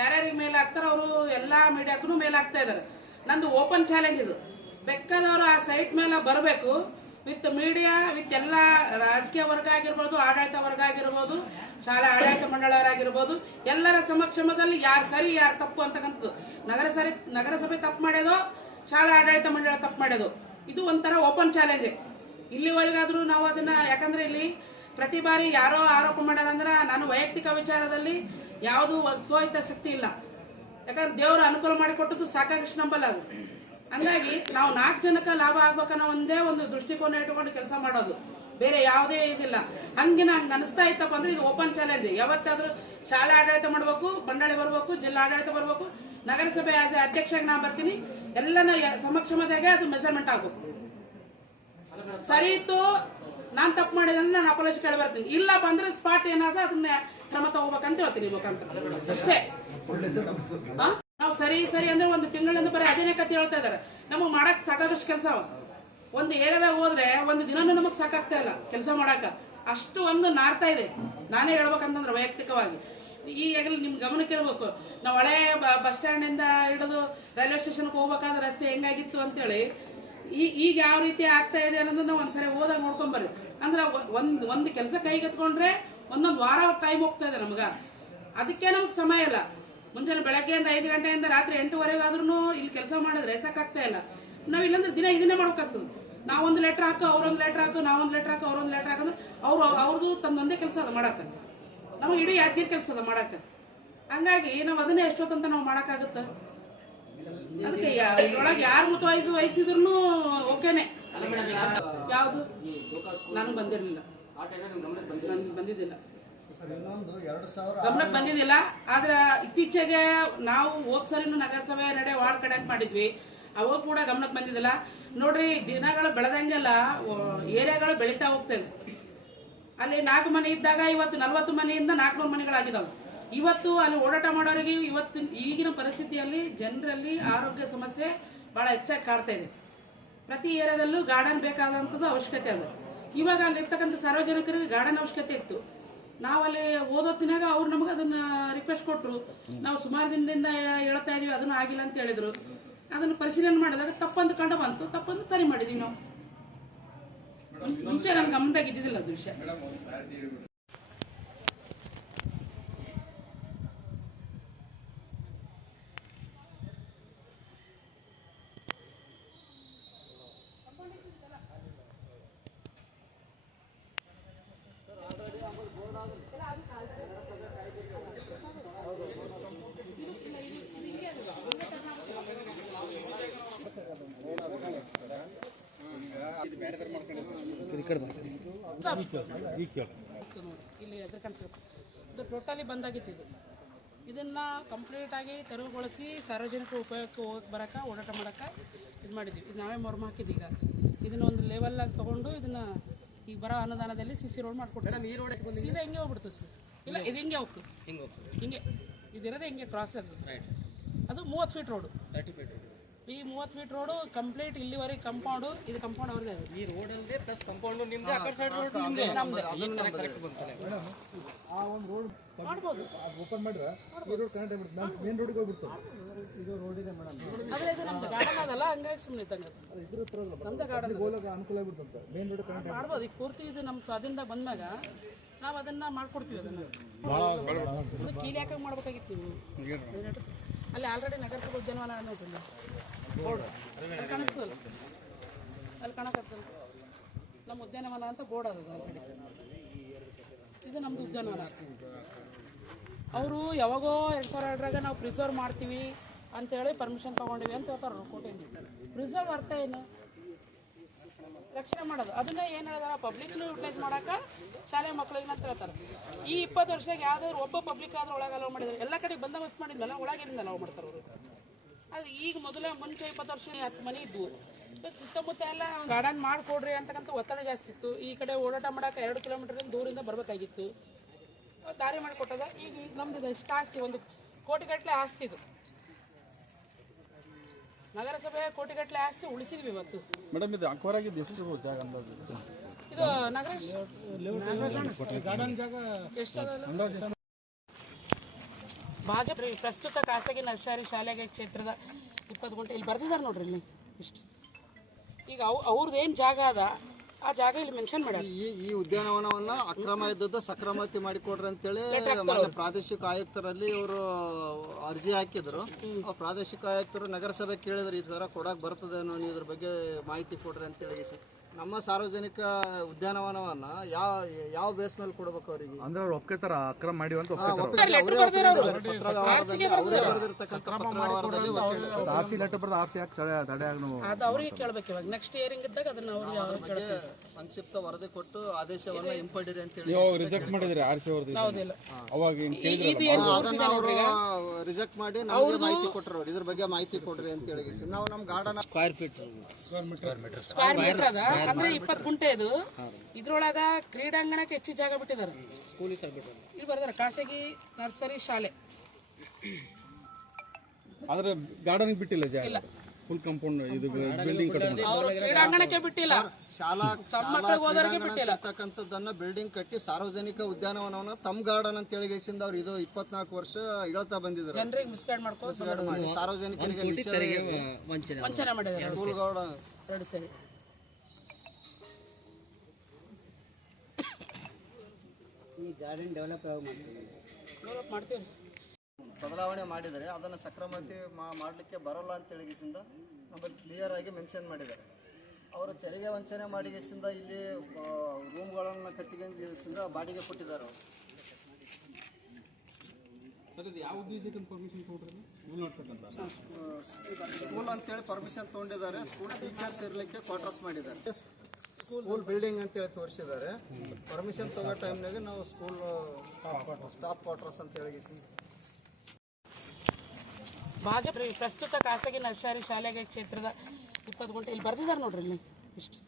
ಯಾರ್ಯಾರಿಗೆ ಮೇಲ್ ಹಾಕ್ತಾರ ಅವರು ಎಲ್ಲ ಮೀಡಿಯಾಕ್ಕೂ ಮೇಲ್ ಹಾಕ್ತಾ ಇದ್ದಾರೆ. ನಂದು ಓಪನ್ ಚಾಲೆಂಜ್ ಇದು. ಬೇಕಾದವರು ಆ ಸೈಟ್ ಮೇಲೆ ಬರಬೇಕು ವಿತ್ ಮೀಡಿಯಾ, ವಿತ್ ಎಲ್ಲ ರಾಜಕೀಯ ವರ್ಗ ಆಗಿರ್ಬೋದು, ಆಡಳಿತ ವರ್ಗ ಆಗಿರ್ಬೋದು, ಶಾಲಾ ಆಡಳಿತ ಮಂಡಳವರಾಗಿರ್ಬೋದು, ಎಲ್ಲರ ಸಮಕ್ಷಮದಲ್ಲಿ ಯಾರು ಸರಿ ಯಾರು ತಪ್ಪು ಅಂತಕ್ಕಂಥದ್ದು. ನಗರಸಭೆ ತಪ್ಪು ಮಾಡೋದು, ಶಾಲಾ ಆಡಳಿತ ಮಂಡಳ ತಪ್ಪು ಮಾಡೋದು, ಇದು ಒಂಥರ ಓಪನ್ ಚಾಲೆಂಜ್. ಇಲ್ಲಿವರೆಗಾದ್ರೂ ನಾವು ಅದನ್ನ, ಯಾಕಂದ್ರೆ ಇಲ್ಲಿ ಪ್ರತಿ ಬಾರಿ ಯಾರೋ ಆರೋಪ ಮಾಡ್ಯಾರಂದ್ರೆ ನಾನು ವೈಯಕ್ತಿಕ ವಿಚಾರದಲ್ಲಿ ಯಾವುದು ಸ್ವಹಿತ ಶಕ್ತಿ ಇಲ್ಲ. ಯಾಕಂದ್ರೆ ದೇವರು ಅನುಕೂಲ ಮಾಡಿಕೊಟ್ಟದ್ದು ಸಾಕಾಗಿಷ್ಟು ನಂಬಲ್ಲ ಅದು. ಹಂಗಾಗಿ ನಾವು 4 ಜನಕ್ಕೆ ಲಾಭ ಆಗ್ಬೇಕನ್ನೋ ಒಂದೇ ಒಂದು ದೃಷ್ಟಿಕೋನ ಇಟ್ಕೊಂಡು ಕೆಲಸ ಮಾಡೋದು, ಬೇರೆ ಯಾವುದೇ ಇದಿಲ್ಲ. ಹಂಗೆ ನಂಗೆ ಅನಿಸ್ತಾ ಇತ್ತಪ್ಪ ಅಂದ್ರೆ ಇದು ಓಪನ್ ಚಾಲೆಂಜ್. ಯಾವತ್ತಾದ್ರೂ ಶಾಲೆ ಆಡಳಿತ ಮಾಡ್ಬೇಕು, ಮಂಡಳಿ ಬರ್ಬೇಕು, ಜಿಲ್ಲಾ ಆಡಳಿತ ಬರ್ಬೇಕು, ನಗರಸಭೆ ಅಧ್ಯಕ್ಷಾಗಿ ನಾ ಬರ್ತೀನಿ, ಎಲ್ಲನ ಸಮಕ್ಷಮತೆಗೆ ಅದು ಮೆಜರ್ಮೆಂಟ್ ಆಗ್ಬೇಕು. ಸರಿ ಇತ್ತು, ನಾನ್ ತಪ್ಪು ಮಾಡಿದ್ರೆ ನಾನು ಅಪಾಲಜಿ ಕೇಳಿ ಬರ್ತೀನಿ, ಇಲ್ಲಪ್ಪ ಅಂದ್ರೆ ಸ್ಪಾಟ್ ಏನಾದ್ರೆ ಅದನ್ನ ಕ್ರಮ ತಗೋಬೇಕಂತ ಹೇಳ್ತೀನಿ ಮುಖಾಂತರ ಅಷ್ಟೇ. ನಾವು ಸರಿ ಸರಿ ಅಂದ್ರೆ ಒಂದು ತಿಂಗಳಿಂದ ಬರೀ ಅದೇನೇ ಕತೆ ಹೇಳ್ತಾ ಇದಾರೆ. ನಮಗ್ ಮಾಡಕ್ ಸಾಕಾಗಷ್ಟು ಕೆಲಸ. ಒಂದು ಏರಿಯಾದಾಗ ಹೋದ್ರೆ ಒಂದು ದಿನನೂ ನಮಗ್ ಸಾಕಾಗ್ತಾ ಇಲ್ಲ ಕೆಲಸ ಮಾಡಾಕ, ಅಷ್ಟು ಒಂದು ನಾರ್ತಾ ಇದೆ. ನಾನೇ ಹೇಳ್ಬೇಕಂತಂದ್ರೆ ವೈಯಕ್ತಿಕವಾಗಿ ಈಗಾಗಲೇ ನಿಮ್ ಗಮನಕ್ಕೆ ಇರ್ಬೇಕು. ನಾವು ಹಳೆ ಬಸ್ ಸ್ಟ್ಯಾಂಡ್ ಇಂದ ಹಿಡಿದು ರೈಲ್ವೆ ಸ್ಟೇಷನ್ಗೆ ಹೋಗ್ಬೇಕಾದ ರಸ್ತೆ ಹೆಂಗಾಗಿತ್ತು ಅಂತೇಳಿ ಈಗ ಯಾವ ರೀತಿ ಆಗ್ತಾ ಇದೆ ಅನ್ನೋದನ್ನ ಒಂದ್ಸರಿ ಹೋದಾಗ ನೋಡ್ಕೊಂಡ್ ಬರ್ರಿ. ಅಂದ್ರೆ ಒಂದು ಕೆಲಸ ಕೈಗೆತ್ಕೊಂಡ್ರೆ ಒಂದೊಂದು ವಾರ ಟೈಮ್ ಹೋಗ್ತಾ ಇದೆ ನಮ್ಗ. ಅದಕ್ಕೆ ನಮಗ್ ಸಮಯ ಇಲ್ಲ. ಮುಂಜಾನೆ ಬೆಳಗ್ಗೆಯಿಂದ 5 ಗಂಟೆಯಿಂದ ರಾತ್ರಿ 8:15 ಇಲ್ಲಿ ಕೆಲಸ ಮಾಡಿದ್ರೆ ಸಾಕಾಗ್ತಾ ಇಲ್ಲ. ನಾವ್ ಇಲ್ಲಂದ್ರೆ ದಿನ ಇದನ್ನೇ ಮಾಡ್ಬೇಕಾಗ್ತದೆ. ನಾವೊಂದು ಲೆಟರ್ ಹಾಕು, ಅವ್ರೊಂದು ಲೆಟರ್ ಹಾಕು, ನಾವೊಂದು ಲೆಟರ್ ಹಾಕು, ಅವ್ರೊಂದು ಲೆಟರ್ ಹಾಕಂದ್ರೆ ಅವ್ರದ್ದು ತನ್ನೊಂದೇ ಕೆಲಸ ಅದ ಮಾಡಾಕ, ನಮಗೆ ಇಡೀ ಯಾದಗಿರಿ ಕೆಲಸ ಅದ ಮಾಡಾಕ. ಹಂಗಾಗಿ ನಾವ್ ಅದನ್ನೇ ಎಷ್ಟೊತ್ತಂತ ನಾವು ಮಾಡಕ್ಕಾಗುತ್ತ? ಅದಕ್ಕೆ ಇದ್ರೊಳಗೆ ಯಾರು ವಹಿಸಿದ್ರು ಓಕೆನೆ. ಯಾವ್ದು ನನಗೆ ಬಂದಿರ್ಲಿಲ್ಲ, ನನ್ಗೆ ಬಂದಿದ್ದಿಲ್ಲ, ಗಮನಕ್ಕೆ ಬಂದಿದ್ದಿಲ್ಲ. ಆದ್ರೆ ಇತ್ತೀಚೆಗೆ ನಾವು ಹೋದ್ಸರಿನೂ ನಗರಸಭೆ ನಡೆ ವಾರ್ಡ್ ಕಡೆ ಮಾಡಿದ್ವಿ, ಅವಾಗ ಕೂಡ ಗಮನಕ್ಕೆ ಬಂದಿದ್ದಿಲ್ಲ. ನೋಡ್ರಿ, ದಿನಗಳು ಬೆಳೆದಂಗೆಲ್ಲ ಏರಿಯಾಗಳು ಬೆಳೀತಾ ಹೋಗ್ತಾ ಇದೆ. ಅಲ್ಲಿ 4 ಮನೆ ಇದ್ದಾಗ ಇವತ್ತು 40 ಮನೆಯಿಂದ 400 ಮನೆಗಳಾಗಿದ್ದಾವೆ. ಇವತ್ತು ಅಲ್ಲಿ ಓಡಾಟ ಮಾಡೋರಿಗೆ ಈಗಿನ ಪರಿಸ್ಥಿತಿಯಲ್ಲಿ ಜನರಲ್ಲಿ ಆರೋಗ್ಯ ಸಮಸ್ಯೆ ಬಹಳ ಹೆಚ್ಚಾಗಿ ಕಾಡ್ತಾ ಇದೆ. ಪ್ರತಿ ಏರಿಯಾದಲ್ಲೂ ಗಾರ್ಡನ್ ಬೇಕಾದಂಥದ್ದು ಅವಶ್ಯಕತೆ ಅದ. ಇವಾಗ ಅಲ್ಲಿರ್ತಕ್ಕಂಥ ಸಾರ್ವಜನಿಕರಿಗೆ ಗಾರ್ಡನ್ ಅವಶ್ಯಕತೆ ಇತ್ತು. ನಾವು ಅಲ್ಲಿ ಓದೋತ್ತಿನಾಗ ಅವ್ರು ನಮಗೆ ಅದನ್ನ ರಿಕ್ವೆಸ್ಟ್ ಕೊಟ್ಟರು. ನಾವು ಸುಮಾರು ದಿನದಿಂದ ಹೇಳ್ತಾ ಇದೀವಿ, ಅದನ್ನು ಆಗಿಲ್ಲ ಅಂತ ಹೇಳಿದ್ರು. ಅದನ್ನು ಪರಿಶೀಲನೆ ಮಾಡಿದಾಗ ತಪ್ಪಂದು ಕಂಡು ಬಂತು, ತಪ್ಪಂದು ಸರಿ ಮಾಡಿದೀವಿ ನಾವು. ಮುಂಚೆ ನಮ್ಗೆ ಗಮನದಾಗ ಇದ್ದಿದ್ದಿಲ್ಲ ಅದು ವಿಷಯ. ಇಲ್ಲಿ ಎದುರು ಕಾಣಿಸುತ್ತೆ, ಇದು ಟೋಟಲಿ ಬಂದಾಗಿತ್ತು. ಇದನ್ನ ಕಂಪ್ಲೀಟ್ ಆಗಿ ತೆರವುಗೊಳಿಸಿ ಸಾರ್ವಜನಿಕ ಉಪಯೋಗಕ್ಕೆ ಹೋಗಕ್ಕೆ ಬರಕ್ಕೆ ಓಡಾಟ ಮಾಡಕ್ಕೆ ಇದು ಮಾಡಿದ್ವಿ. ಇದು ನಾವೇ ಮರ್ಮ ಹಾಕಿದ್ವಿ. ಈಗ ಇದನ್ನ ಒಂದು ಲೆವೆಲ್ ಆಗಿ ತಗೊಂಡು ಇದನ್ನ ಈಗ ಬರೋ ಅನುದಾನದಲ್ಲಿ CC ರೋಡ್ ಮಾಡ್ಕೊಟ್ಟು ಸೀದಾ ಹಿಂಗೆ ಹೋಗ್ಬಿಡ್ತದೆ ಸರ್. ಇಲ್ಲ, ಇದು ಹಿಂಗೆ ಹೋಗ್ತದೆ, ಹಿಂಗೆ ಇದಿರೋದೇ ಹಿಂಗೆ ಕ್ರಾಸ್ ಅದು 30 ಫೀಟ್ ರೋಡು. ಈ 30 ಫೀಟ್ ರೋಡು ಕಂಪ್ಲೀಟ್ ಇಲ್ಲಿವರೆಗೆ ಕಂಪೌಂಡು, ಇದು ಕಂಪೌಂಡ್ ಅವ್ರದೇ. ಈ ರೋಡ್ ಅಲ್ಲದೆ ಪ್ಲಸ್ ಕಂಪೌಂಡ್ ನಿಮ್ದೆ, ಆ ಕಡೆ ಸೈಡ್ ರೋಡ್ ನಿಮ್ದೆ. ಕರೆಕ್ಟ್ ಬಂತಲ್ಲ ಆ ಒಂದು ರೋಡ್ ಮಾಡ್ಬೋದು, ಓಪನ್ ಮಾಡ್ರೆ ಈ ರೋಡ್ ಕನೆಕ್ಟ್ ಆಗ್ಬಿಡುತ್ತೆ. ನಾನು ಮೇನ್ ರೋಡಿಗೆ ಹೋಗ್ಬಿಡ್ತು. ಇದು ರೋಡ್ ಇದೆ ಮೇಡಮ್, ಆದ್ರೆ ಇದು ನಮ್ದು ಗಾರ್ಡನ್ ಅದಲ್ಲ, ಹಂಗಾಗಿ ಸುಮ್ಮನೆ ಇದ್ದಂಗೆ ನಮ್ದು ಗಾರ್ಡನ್ ಹೋಗಕ್ಕೆ ಅನುಕೂಲ ಆಗ್ಬಿಡುತ್ತೆ. ಮೇನ್ ರೋಡ್ ಕನೆಕ್ಟ್ ಮಾಡ್ಬೋದು. ಈಗ ಪೂರ್ತಿ ಇದು ನಮ್ಮ ಸ್ವಾಧೀನದಾಗ ಬಂದಾಗ ನಾವು ಅದನ್ನ ಮಾಡ್ಕೊಡ್ತೀವಿ. ಅದನ್ನ ಇದು ಕೀಲಿ ಹಾಕಂಗೆ ಮಾಡ್ಬೇಕಾಗಿತ್ತು. ಅಲ್ಲಿ ಆಲ್ರೆಡಿ ನಗರಸಭೆ ಉದ್ಯಾನವನ ಅನ್ನೋದಿಲ್ಲ, ಬೋರ್ಡ್ ಅಲ್ಲಿ ಕಾಣಿಸ್ತದಲ್ಲ, ಅಲ್ಲಿ ಕಾಣಕತ್ತಲ್ಲ ನಮ್ಮ ಉದ್ಯಾನವನ ಅಂತ ಬೋರ್ಡ್ ಅದ ಆಲ್ರೆಡಿ. ಇದು ನಮ್ದು ಉದ್ಯಾನವನ. ಅವರು ಯಾವಾಗೋ 2002ರಾಗ ನಾವು ಪ್ರಿಸರ್ವ್ ಮಾಡ್ತೀವಿ ಅಂತೇಳಿ ಪರ್ಮಿಷನ್ ತೊಗೊಂಡಿವಿ ಅಂತ ಹೇಳ್ತಾರೆ ಕೋಟೆಯಲ್ಲಿ. ಪ್ರಿಸರ್ವ್ ಅರ್ಥ ಏನು? ರಕ್ಷಣೆ ಮಾಡೋದು. ಅದನ್ನ ಏನು ಹೇಳಿದಾರ, ಪಬ್ಲಿಕ್ನು ಯೂಟಿಲೈಸ್ ಮಾಡೋಕೆ ಶಾಲೆ ಮಕ್ಕಳಿಗೆ ಅಂತ ಹೇಳ್ತಾರೆ. ಈ 20 ವರ್ಷದಾಗ ಯಾವ್ದಾದ್ರು ಒಬ್ಬ ಪಬ್ಲಿಕ್ ಆದ್ರೂ ಒಳಗೆ ಅಲೋ ಮಾಡಿದ್ರು, ಎಲ್ಲ ಕಡೆ ಬಂದೋಬಸ್ತ್ ಮಾಡಿದ್ನಲ್ಲ, ಒಳಗಿಂದ ಅಲೋ ಮಾಡ್ತಾರೆ ಅವರು. ಅದು ಈಗ ಮೊದಲೇ ಮುಂಚೆ 20 ವರ್ಷ 10 ಮನೆ ಇದ್ವು. ಸುತ್ತಮುತ್ತ ಎಲ್ಲ ಗಾರ್ಡನ್ ಮಾಡಿಕೊಡ್ರಿ ಅಂತಕ್ಕಂಥ ಒತ್ತಡ ಜಾಸ್ತಿ ಇತ್ತು. ಈ ಕಡೆ ಓಡಾಟ ಮಾಡೋಕೆ 2 ಕಿಲೋಮೀಟರ್ ದೂರಿಂದ ಬರಬೇಕಾಗಿತ್ತು. ದಾರಿ ಮಾಡಿಕೊಟ್ಟದ. ಈಗ ನಮ್ದು ಎಷ್ಟು ಆಸ್ತಿ, 1 ಕೋಟಿಗಟ್ಟಲೆ ಆಸ್ತಿ. ಇದು ನಗರಸಭೆ ಕೋಟಿಗಟ್ಟಲೆ ಆಸ್ತಿ ಉಳಿಸಿದ್ವಿ ಇವತ್ತು. ಮೇಡಮ್, ಇದು ಅಕ್ವೈರ್ ಆಗಿದ್ದು ಎಷ್ಟು ಜಾಗ ಅಂದಾಜು? ಇದು ನಗರ ಗಾರ್ಡನ್ ಜಾಗ ಎಷ್ಟು ಭಾಜಪ ಪ್ರಸ್ತುತ ಖಾಸಗಿ ನರ್ಸರಿ ಶಾಲೆಗೆ ಕ್ಷೇತ್ರದ 20 ಗುಂಟೆ ಇಲ್ಲಿ ಬರ್ದಿದ್ದಾರೆ ನೋಡ್ರಿ. ಇಲ್ಲಿ ಇಷ್ಟು ಈಗ ಅವ್ರದ್ದು ಏನು ಜಾಗ ಅದ ಆ ಜಾಗ ಇಲ್ಲಿ ಮೆನ್ಷನ್ ಮಾಡ್ಯಾರ. ಈ ಉದ್ಯಾನವನವನ್ನ ಅಕ್ರಮ ಇದ್ದದ್ದು ಸಕ್ರಮತೆ ಮಾಡಿಕೊಡ್ರಿ ಅಂತೇಳಿ ಪ್ರಾದೇಶಿಕ ಆಯುಕ್ತರಲ್ಲಿ ಇವರು ಅರ್ಜಿ ಹಾಕಿದ್ರು. ಪ್ರಾದೇಶಿಕ ಆಯುಕ್ತರು ನಗರಸಭೆ ಕೇಳಿದ್ರು, ಈ ತರ ಕೊಡಕ್ ಬರ್ತದೆ ಅನ್ನೋ, ನೀವು ಇದ್ರ ಬಗ್ಗೆ ಮಾಹಿತಿ ಕೊಡ್ರಿ ಅಂತೇಳಿ ಸರ್. ನಮ್ಮ ಸಾರ್ವಜನಿಕ ಉದ್ಯಾನವನವನ್ನ ಯಾವ ಬೇಸ್ ಮೇಲೆ ಕೊಡ್ಬೇಕು ಅವರಿಗೆ? ಅಂದ್ರೆ ಅವ್ರು ಒಪ್ಕೋತಾರ ಅಕ್ರಮ ಮಾಡಿ ಅಂತ ಆರ್ಸಿ ಲೆಟರ್ ಬರ್ದು ಆರ್ಸಿ ಯಾಕೆ ತಡೆ ನಾವು ಅದು ಅವ್ರಿಗೆ ಕೇಳ್ಬೇಕು. ಇವಾಗ ನೆಕ್ಸ್ಟ್ ಇಯರಿಂಗ್ ಇದ್ದಾಗ ಅದನ್ನ ಅವ್ರಿಗೆ ಕೇಳ್ತೀವಿ. ಸಂಕ್ಷಿಪ್ತ ವರದಿ ಕೊಟ್ಟು ಆದೇಶವನ್ನ ಹಿಂಪಡಿರಿ ಅಂತ ಹೇಳಿ ರಿಜೆಕ್ಟ್ ಮಾಡಿದ್ರೆ ಆರ್ಸಿ ಅವ್ರದ್ದು ಹೌದಿಲ್ಲ ಅವಾಗ ಅದನ್ನ ಅವರು ರಿಜೆಕ್ಟ್ ಮಾಡಿ ನಮಗೆ ಮಾಹಿತಿ ಕೊಟ್ಟರು, ಇದ್ರ ಬಗ್ಗೆ ಮಾಹಿತಿ ಕೊಡ್ರಿ ಅಂತ ಹೇಳಿ ನಾವು ನಮ್ಮ garden square feet square metre ಅದ ಅಂದ್ರೆ 20 ಗುಂಟೆ ಇದು. ಇದ್ರೊಳಗ ಕ್ರೀಡಾಂಗಣಕ್ಕೆ ಹೆಚ್ಚು ಜಾಗ ಬಿಟ್ಟಿದ್ದಾರೆ. ಇಲ್ಲಿ ಬರ್ದಾರ ಖಾಸಗಿ ನರ್ಸರಿ ಶಾಲೆ. ಆದ್ರೆ ಗಾರ್ಡನ್ ಬಿಟ್ಟಿಲ್ಲ ಜಾಗ, ಫುಲ್ ಕಾಂಪೌಂಡ್ ಇದು ಬಿಲ್ಡಿಂಗ್ ಕಟ್ಟಿ ಅವರು ಕ್ರೀಡಾಂಗಣಕ್ಕೆ ಬಿಟ್ಟಿಲ್ಲ, ಶಾಲಾ ಮಕ್ಕಳಿಗೆ ಹೋದವರಿಗೆ ಬಿಟ್ಟಿಲ್ಲ. ಇರ್ತಕ್ಕಂಥದ್ದನ್ನ ಬಿಲ್ಡಿಂಗ್ ಕಟ್ಟಿ ಸಾರ್ವಜನಿಕ ಉದ್ಯಾನವನವನ್ನ ತಮ್ಮ ಗಾರ್ಡನ್ ಅಂತ ಹೇಳಿಗೆಸಿಂದ ಅವ್ರು ಇದು 24 ವರ್ಷ ಹೇಳ್ತಾ ಬಂದಿದ್ದಾರೆ. ಜನರಿಗೆ ಮಿಸ್ಗೈಡ್ ಮಾಡ್ಕೊಂಡು ಸಾರ್ವಜನಿಕರಿಗೆ ವಂಚನೆ ಮಾಡಿದ್ದಾರೆ. ಸ್ಕೂಲ್ ಗಾರ್ಡನ್ 2 ಸರಿ ಈ ಗಾರ್ಡನ್ ಡೆವಲಪ್ ಮಾಡ್ತೀವಿ. ಬದಲಾವಣೆ ಮಾಡಿದರೆ ಅದನ್ನು ಸಕ್ರಮತೆ ಮಾಡಲಿಕ್ಕೆ ಬರೋಲ್ಲ ಅಂತ ಹೇಳಿಗೆಸಿಂದ ನಮ್ಮಲ್ಲಿ ಕ್ಲಿಯರ್ ಆಗಿ ಮೆನ್ಷನ್ ಮಾಡಿದ್ದಾರೆ. ಅವರು ತೆರಿಗೆ ವಂಚನೆ ಮಾಡಿಗೆಸಿಂದ ಇಲ್ಲಿ ರೂಮ್ಗಳನ್ನು ಕಟ್ಟಿಗೆಸಿಂದ ಬಾಡಿಗೆ ಕೊಟ್ಟಿದ್ದಾರೆ. ಸ್ಕೂಲ್ ಅಂತೇಳಿ ಪರ್ಮಿಷನ್ ತೊಗೊಂಡಿದ್ದಾರೆ. ಸ್ಕೂಲ್ ಟೀಚರ್ಸ್ ಇರಲಿಕ್ಕೆ ಕ್ವಾರ್ಟರ್ಸ್ ಮಾಡಿದ್ದಾರೆ. ಸ್ಕೂಲ್ ಬಿಲ್ಡಿಂಗ್ ಅಂತೇಳಿ ತೋರಿಸಿದ್ದಾರೆ. ಪರ್ಮಿಷನ್ ತಗೋ ಟೈಮ್ನಾಗೆ ನಾವು ಸ್ಕೂಲ್ ಸ್ಟಾಫ್ ಕ್ವಾರ್ಟರ್ಸ್ ಅಂತ ಹೇಳಿಗೆಸಿಂದ ಭಾಜಪ ಪ್ರಸ್ತುತ ಖಾಸಗಿ ನರ್ಸರಿ ಶಾಲೆಗೆ ಕ್ಷೇತ್ರದ 20 ಗುಂಟೆ ಇಲ್ಲಿ ಬರ್ದಿದ್ದಾರೆ ನೋಡ್ರಿ. ಇಲ್ಲಿ ಇಷ್ಟು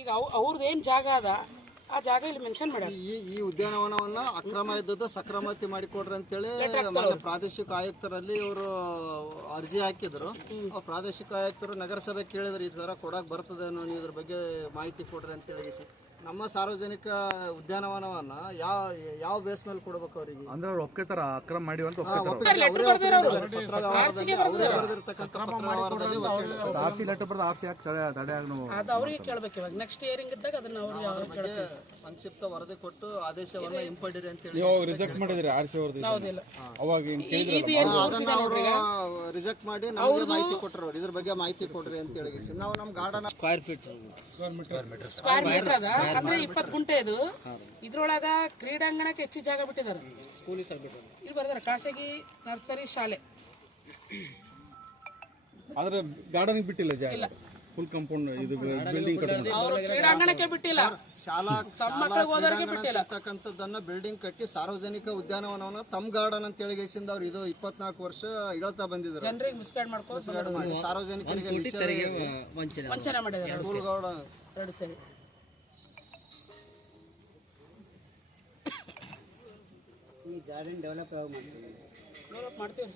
ಈಗ ಅವ್ರದ್ದು ಏನು ಜಾಗ ಅದ ಆ ಜಾಗ ಇಲ್ಲಿ ಮೆನ್ಷನ್ ಮಾಡ್ಯಾರ. ಈ ಉದ್ಯಾನವನವನ್ನ ಅಕ್ರಮ ಇದ್ದದ್ದು ಸಕ್ರಮತೆ ಮಾಡಿಕೊಡ್ರಿ ಅಂತೇಳಿ ಪ್ರಾದೇಶಿಕ ಆಯುಕ್ತರಲ್ಲಿ ಇವರು ಅರ್ಜಿ ಹಾಕಿದ್ರು. ಆ ಪ್ರಾದೇಶಿಕ ಆಯುಕ್ತರು ನಗರಸಭೆ ಕೇಳಿದ್ರು, ಈ ತರ ಕೊಡಕ್ ಬರ್ತದೆ ಅನ್ನೋ, ಇದ್ರ ಬಗ್ಗೆ ಮಾಹಿತಿ ಕೊಡ್ರಿ ಅಂತ ಹೇಳಿ. ನಮ್ಮ ಸಾರ್ವಜನಿಕ ಉದ್ಯಾನವನವನ್ನ ಯಾವ ಬೇಸ್ ಮೇಲೆ ಕೊಡ್ಬೇಕು ಅವರಿಗೆ? ಅಂದ್ರೆ ಅವ್ರು ಒಪ್ಕೋತಾರ ಅಕ್ರಮ ಮಾಡಿ ಅಂತ ಆರ್ಸಿ ಲೆಟರ್ ಬರ್ದು ಆರ್ಸಿ ಯಾಕೆ ತಡೆ ನಾವು ಅದು ಅವ್ರಿಗೆ ಕೇಳ್ಬೇಕು. ಇವಾಗ ನೆಕ್ಸ್ಟ್ ಇಯರಿಂಗ್ ಇದ್ದಾಗ ಅದನ್ನ ಅವ್ರಿಗೆ ಕೇಳ್ತೀವಿ. ಸಂಕ್ಷಿಪ್ತ ವರದಿ ಕೊಟ್ಟು ಆದೇಶವನ್ನ ಹಿಂಪಡಿರಿ ಅಂತ ಹೇಳಿ ರಿಜೆಕ್ಟ್ ಮಾಡಿದ್ರೆ ಆರ್ಸಿ ಅವ್ರದ್ದು ಹೌದಿಲ್ಲ ಅವಾಗ ಅದನ್ನ ಅವರು ರಿಜೆಕ್ಟ್ ಮಾಡಿ ನಮಗೆ ಮಾಹಿತಿ ಕೊಟ್ಟರು, ಇದ್ರ ಬಗ್ಗೆ ಮಾಹಿತಿ ಕೊಡ್ರಿ ಅಂತ ಹೇಳಿ ನಾವು ನಮ್ಮ garden square feet square metre ಅದ ಅಂದ್ರೆ 20 ಗುಂಟೆ ಇದು. ಇದ್ರೊಳಗ ಕ್ರೀಡಾಂಗಣಕ್ಕೆ ಹೆಚ್ಚು ಜಾಗ ಬಿಟ್ಟಿದ್ದಾರೆ. ಇಲ್ಲಿ ಬರ್ದಾರ ಖಾಸಗಿ ನರ್ಸರಿ ಶಾಲೆ. ಆದ್ರೆ ಗಾರ್ಡನ್ ಬಿಟ್ಟಿಲ್ಲ ಜಾಗ, ಫುಲ್ ಕಾಂಪೌಂಡ್ ಇದು ಬಿಲ್ಡಿಂಗ್ ಕಟ್ಟಿ ಅವರು ಕ್ರೀಡಾಂಗಣಕ್ಕೆ ಬಿಟ್ಟಿಲ್ಲ, ಶಾಲಾ ಮಕ್ಕಳಿಗೆ ಹೋದವರಿಗೆ ಬಿಟ್ಟಿಲ್ಲ. ಇರ್ತಕ್ಕಂಥದ್ದನ್ನ ಬಿಲ್ಡಿಂಗ್ ಕಟ್ಟಿ ಸಾರ್ವಜನಿಕ ಉದ್ಯಾನವನವನ್ನ ತಮ್ಮ ಗಾರ್ಡನ್ ಅಂತ ಹೇಳಿಗೆಸಿಂದ ಅವ್ರು ಇದು 24 ವರ್ಷ ಹೇಳ್ತಾ ಬಂದಿದ್ದಾರೆ. ಜನರಿಗೆ ಮಿಸ್ಗೈಡ್ ಮಾಡ್ಕೊಂಡು ಸಾರ್ವಜನಿಕರಿಗೆ ವಂಚನೆ ಮಾಡಿದ್ದಾರೆ. ಸ್ಕೂಲ್ ಗಾರ್ಡನ್ 2 ಸರಿ ಈ ಗಾರ್ಡನ್ ಡೆವಲಪ್ ಮಾಡ್ತೀವಿ.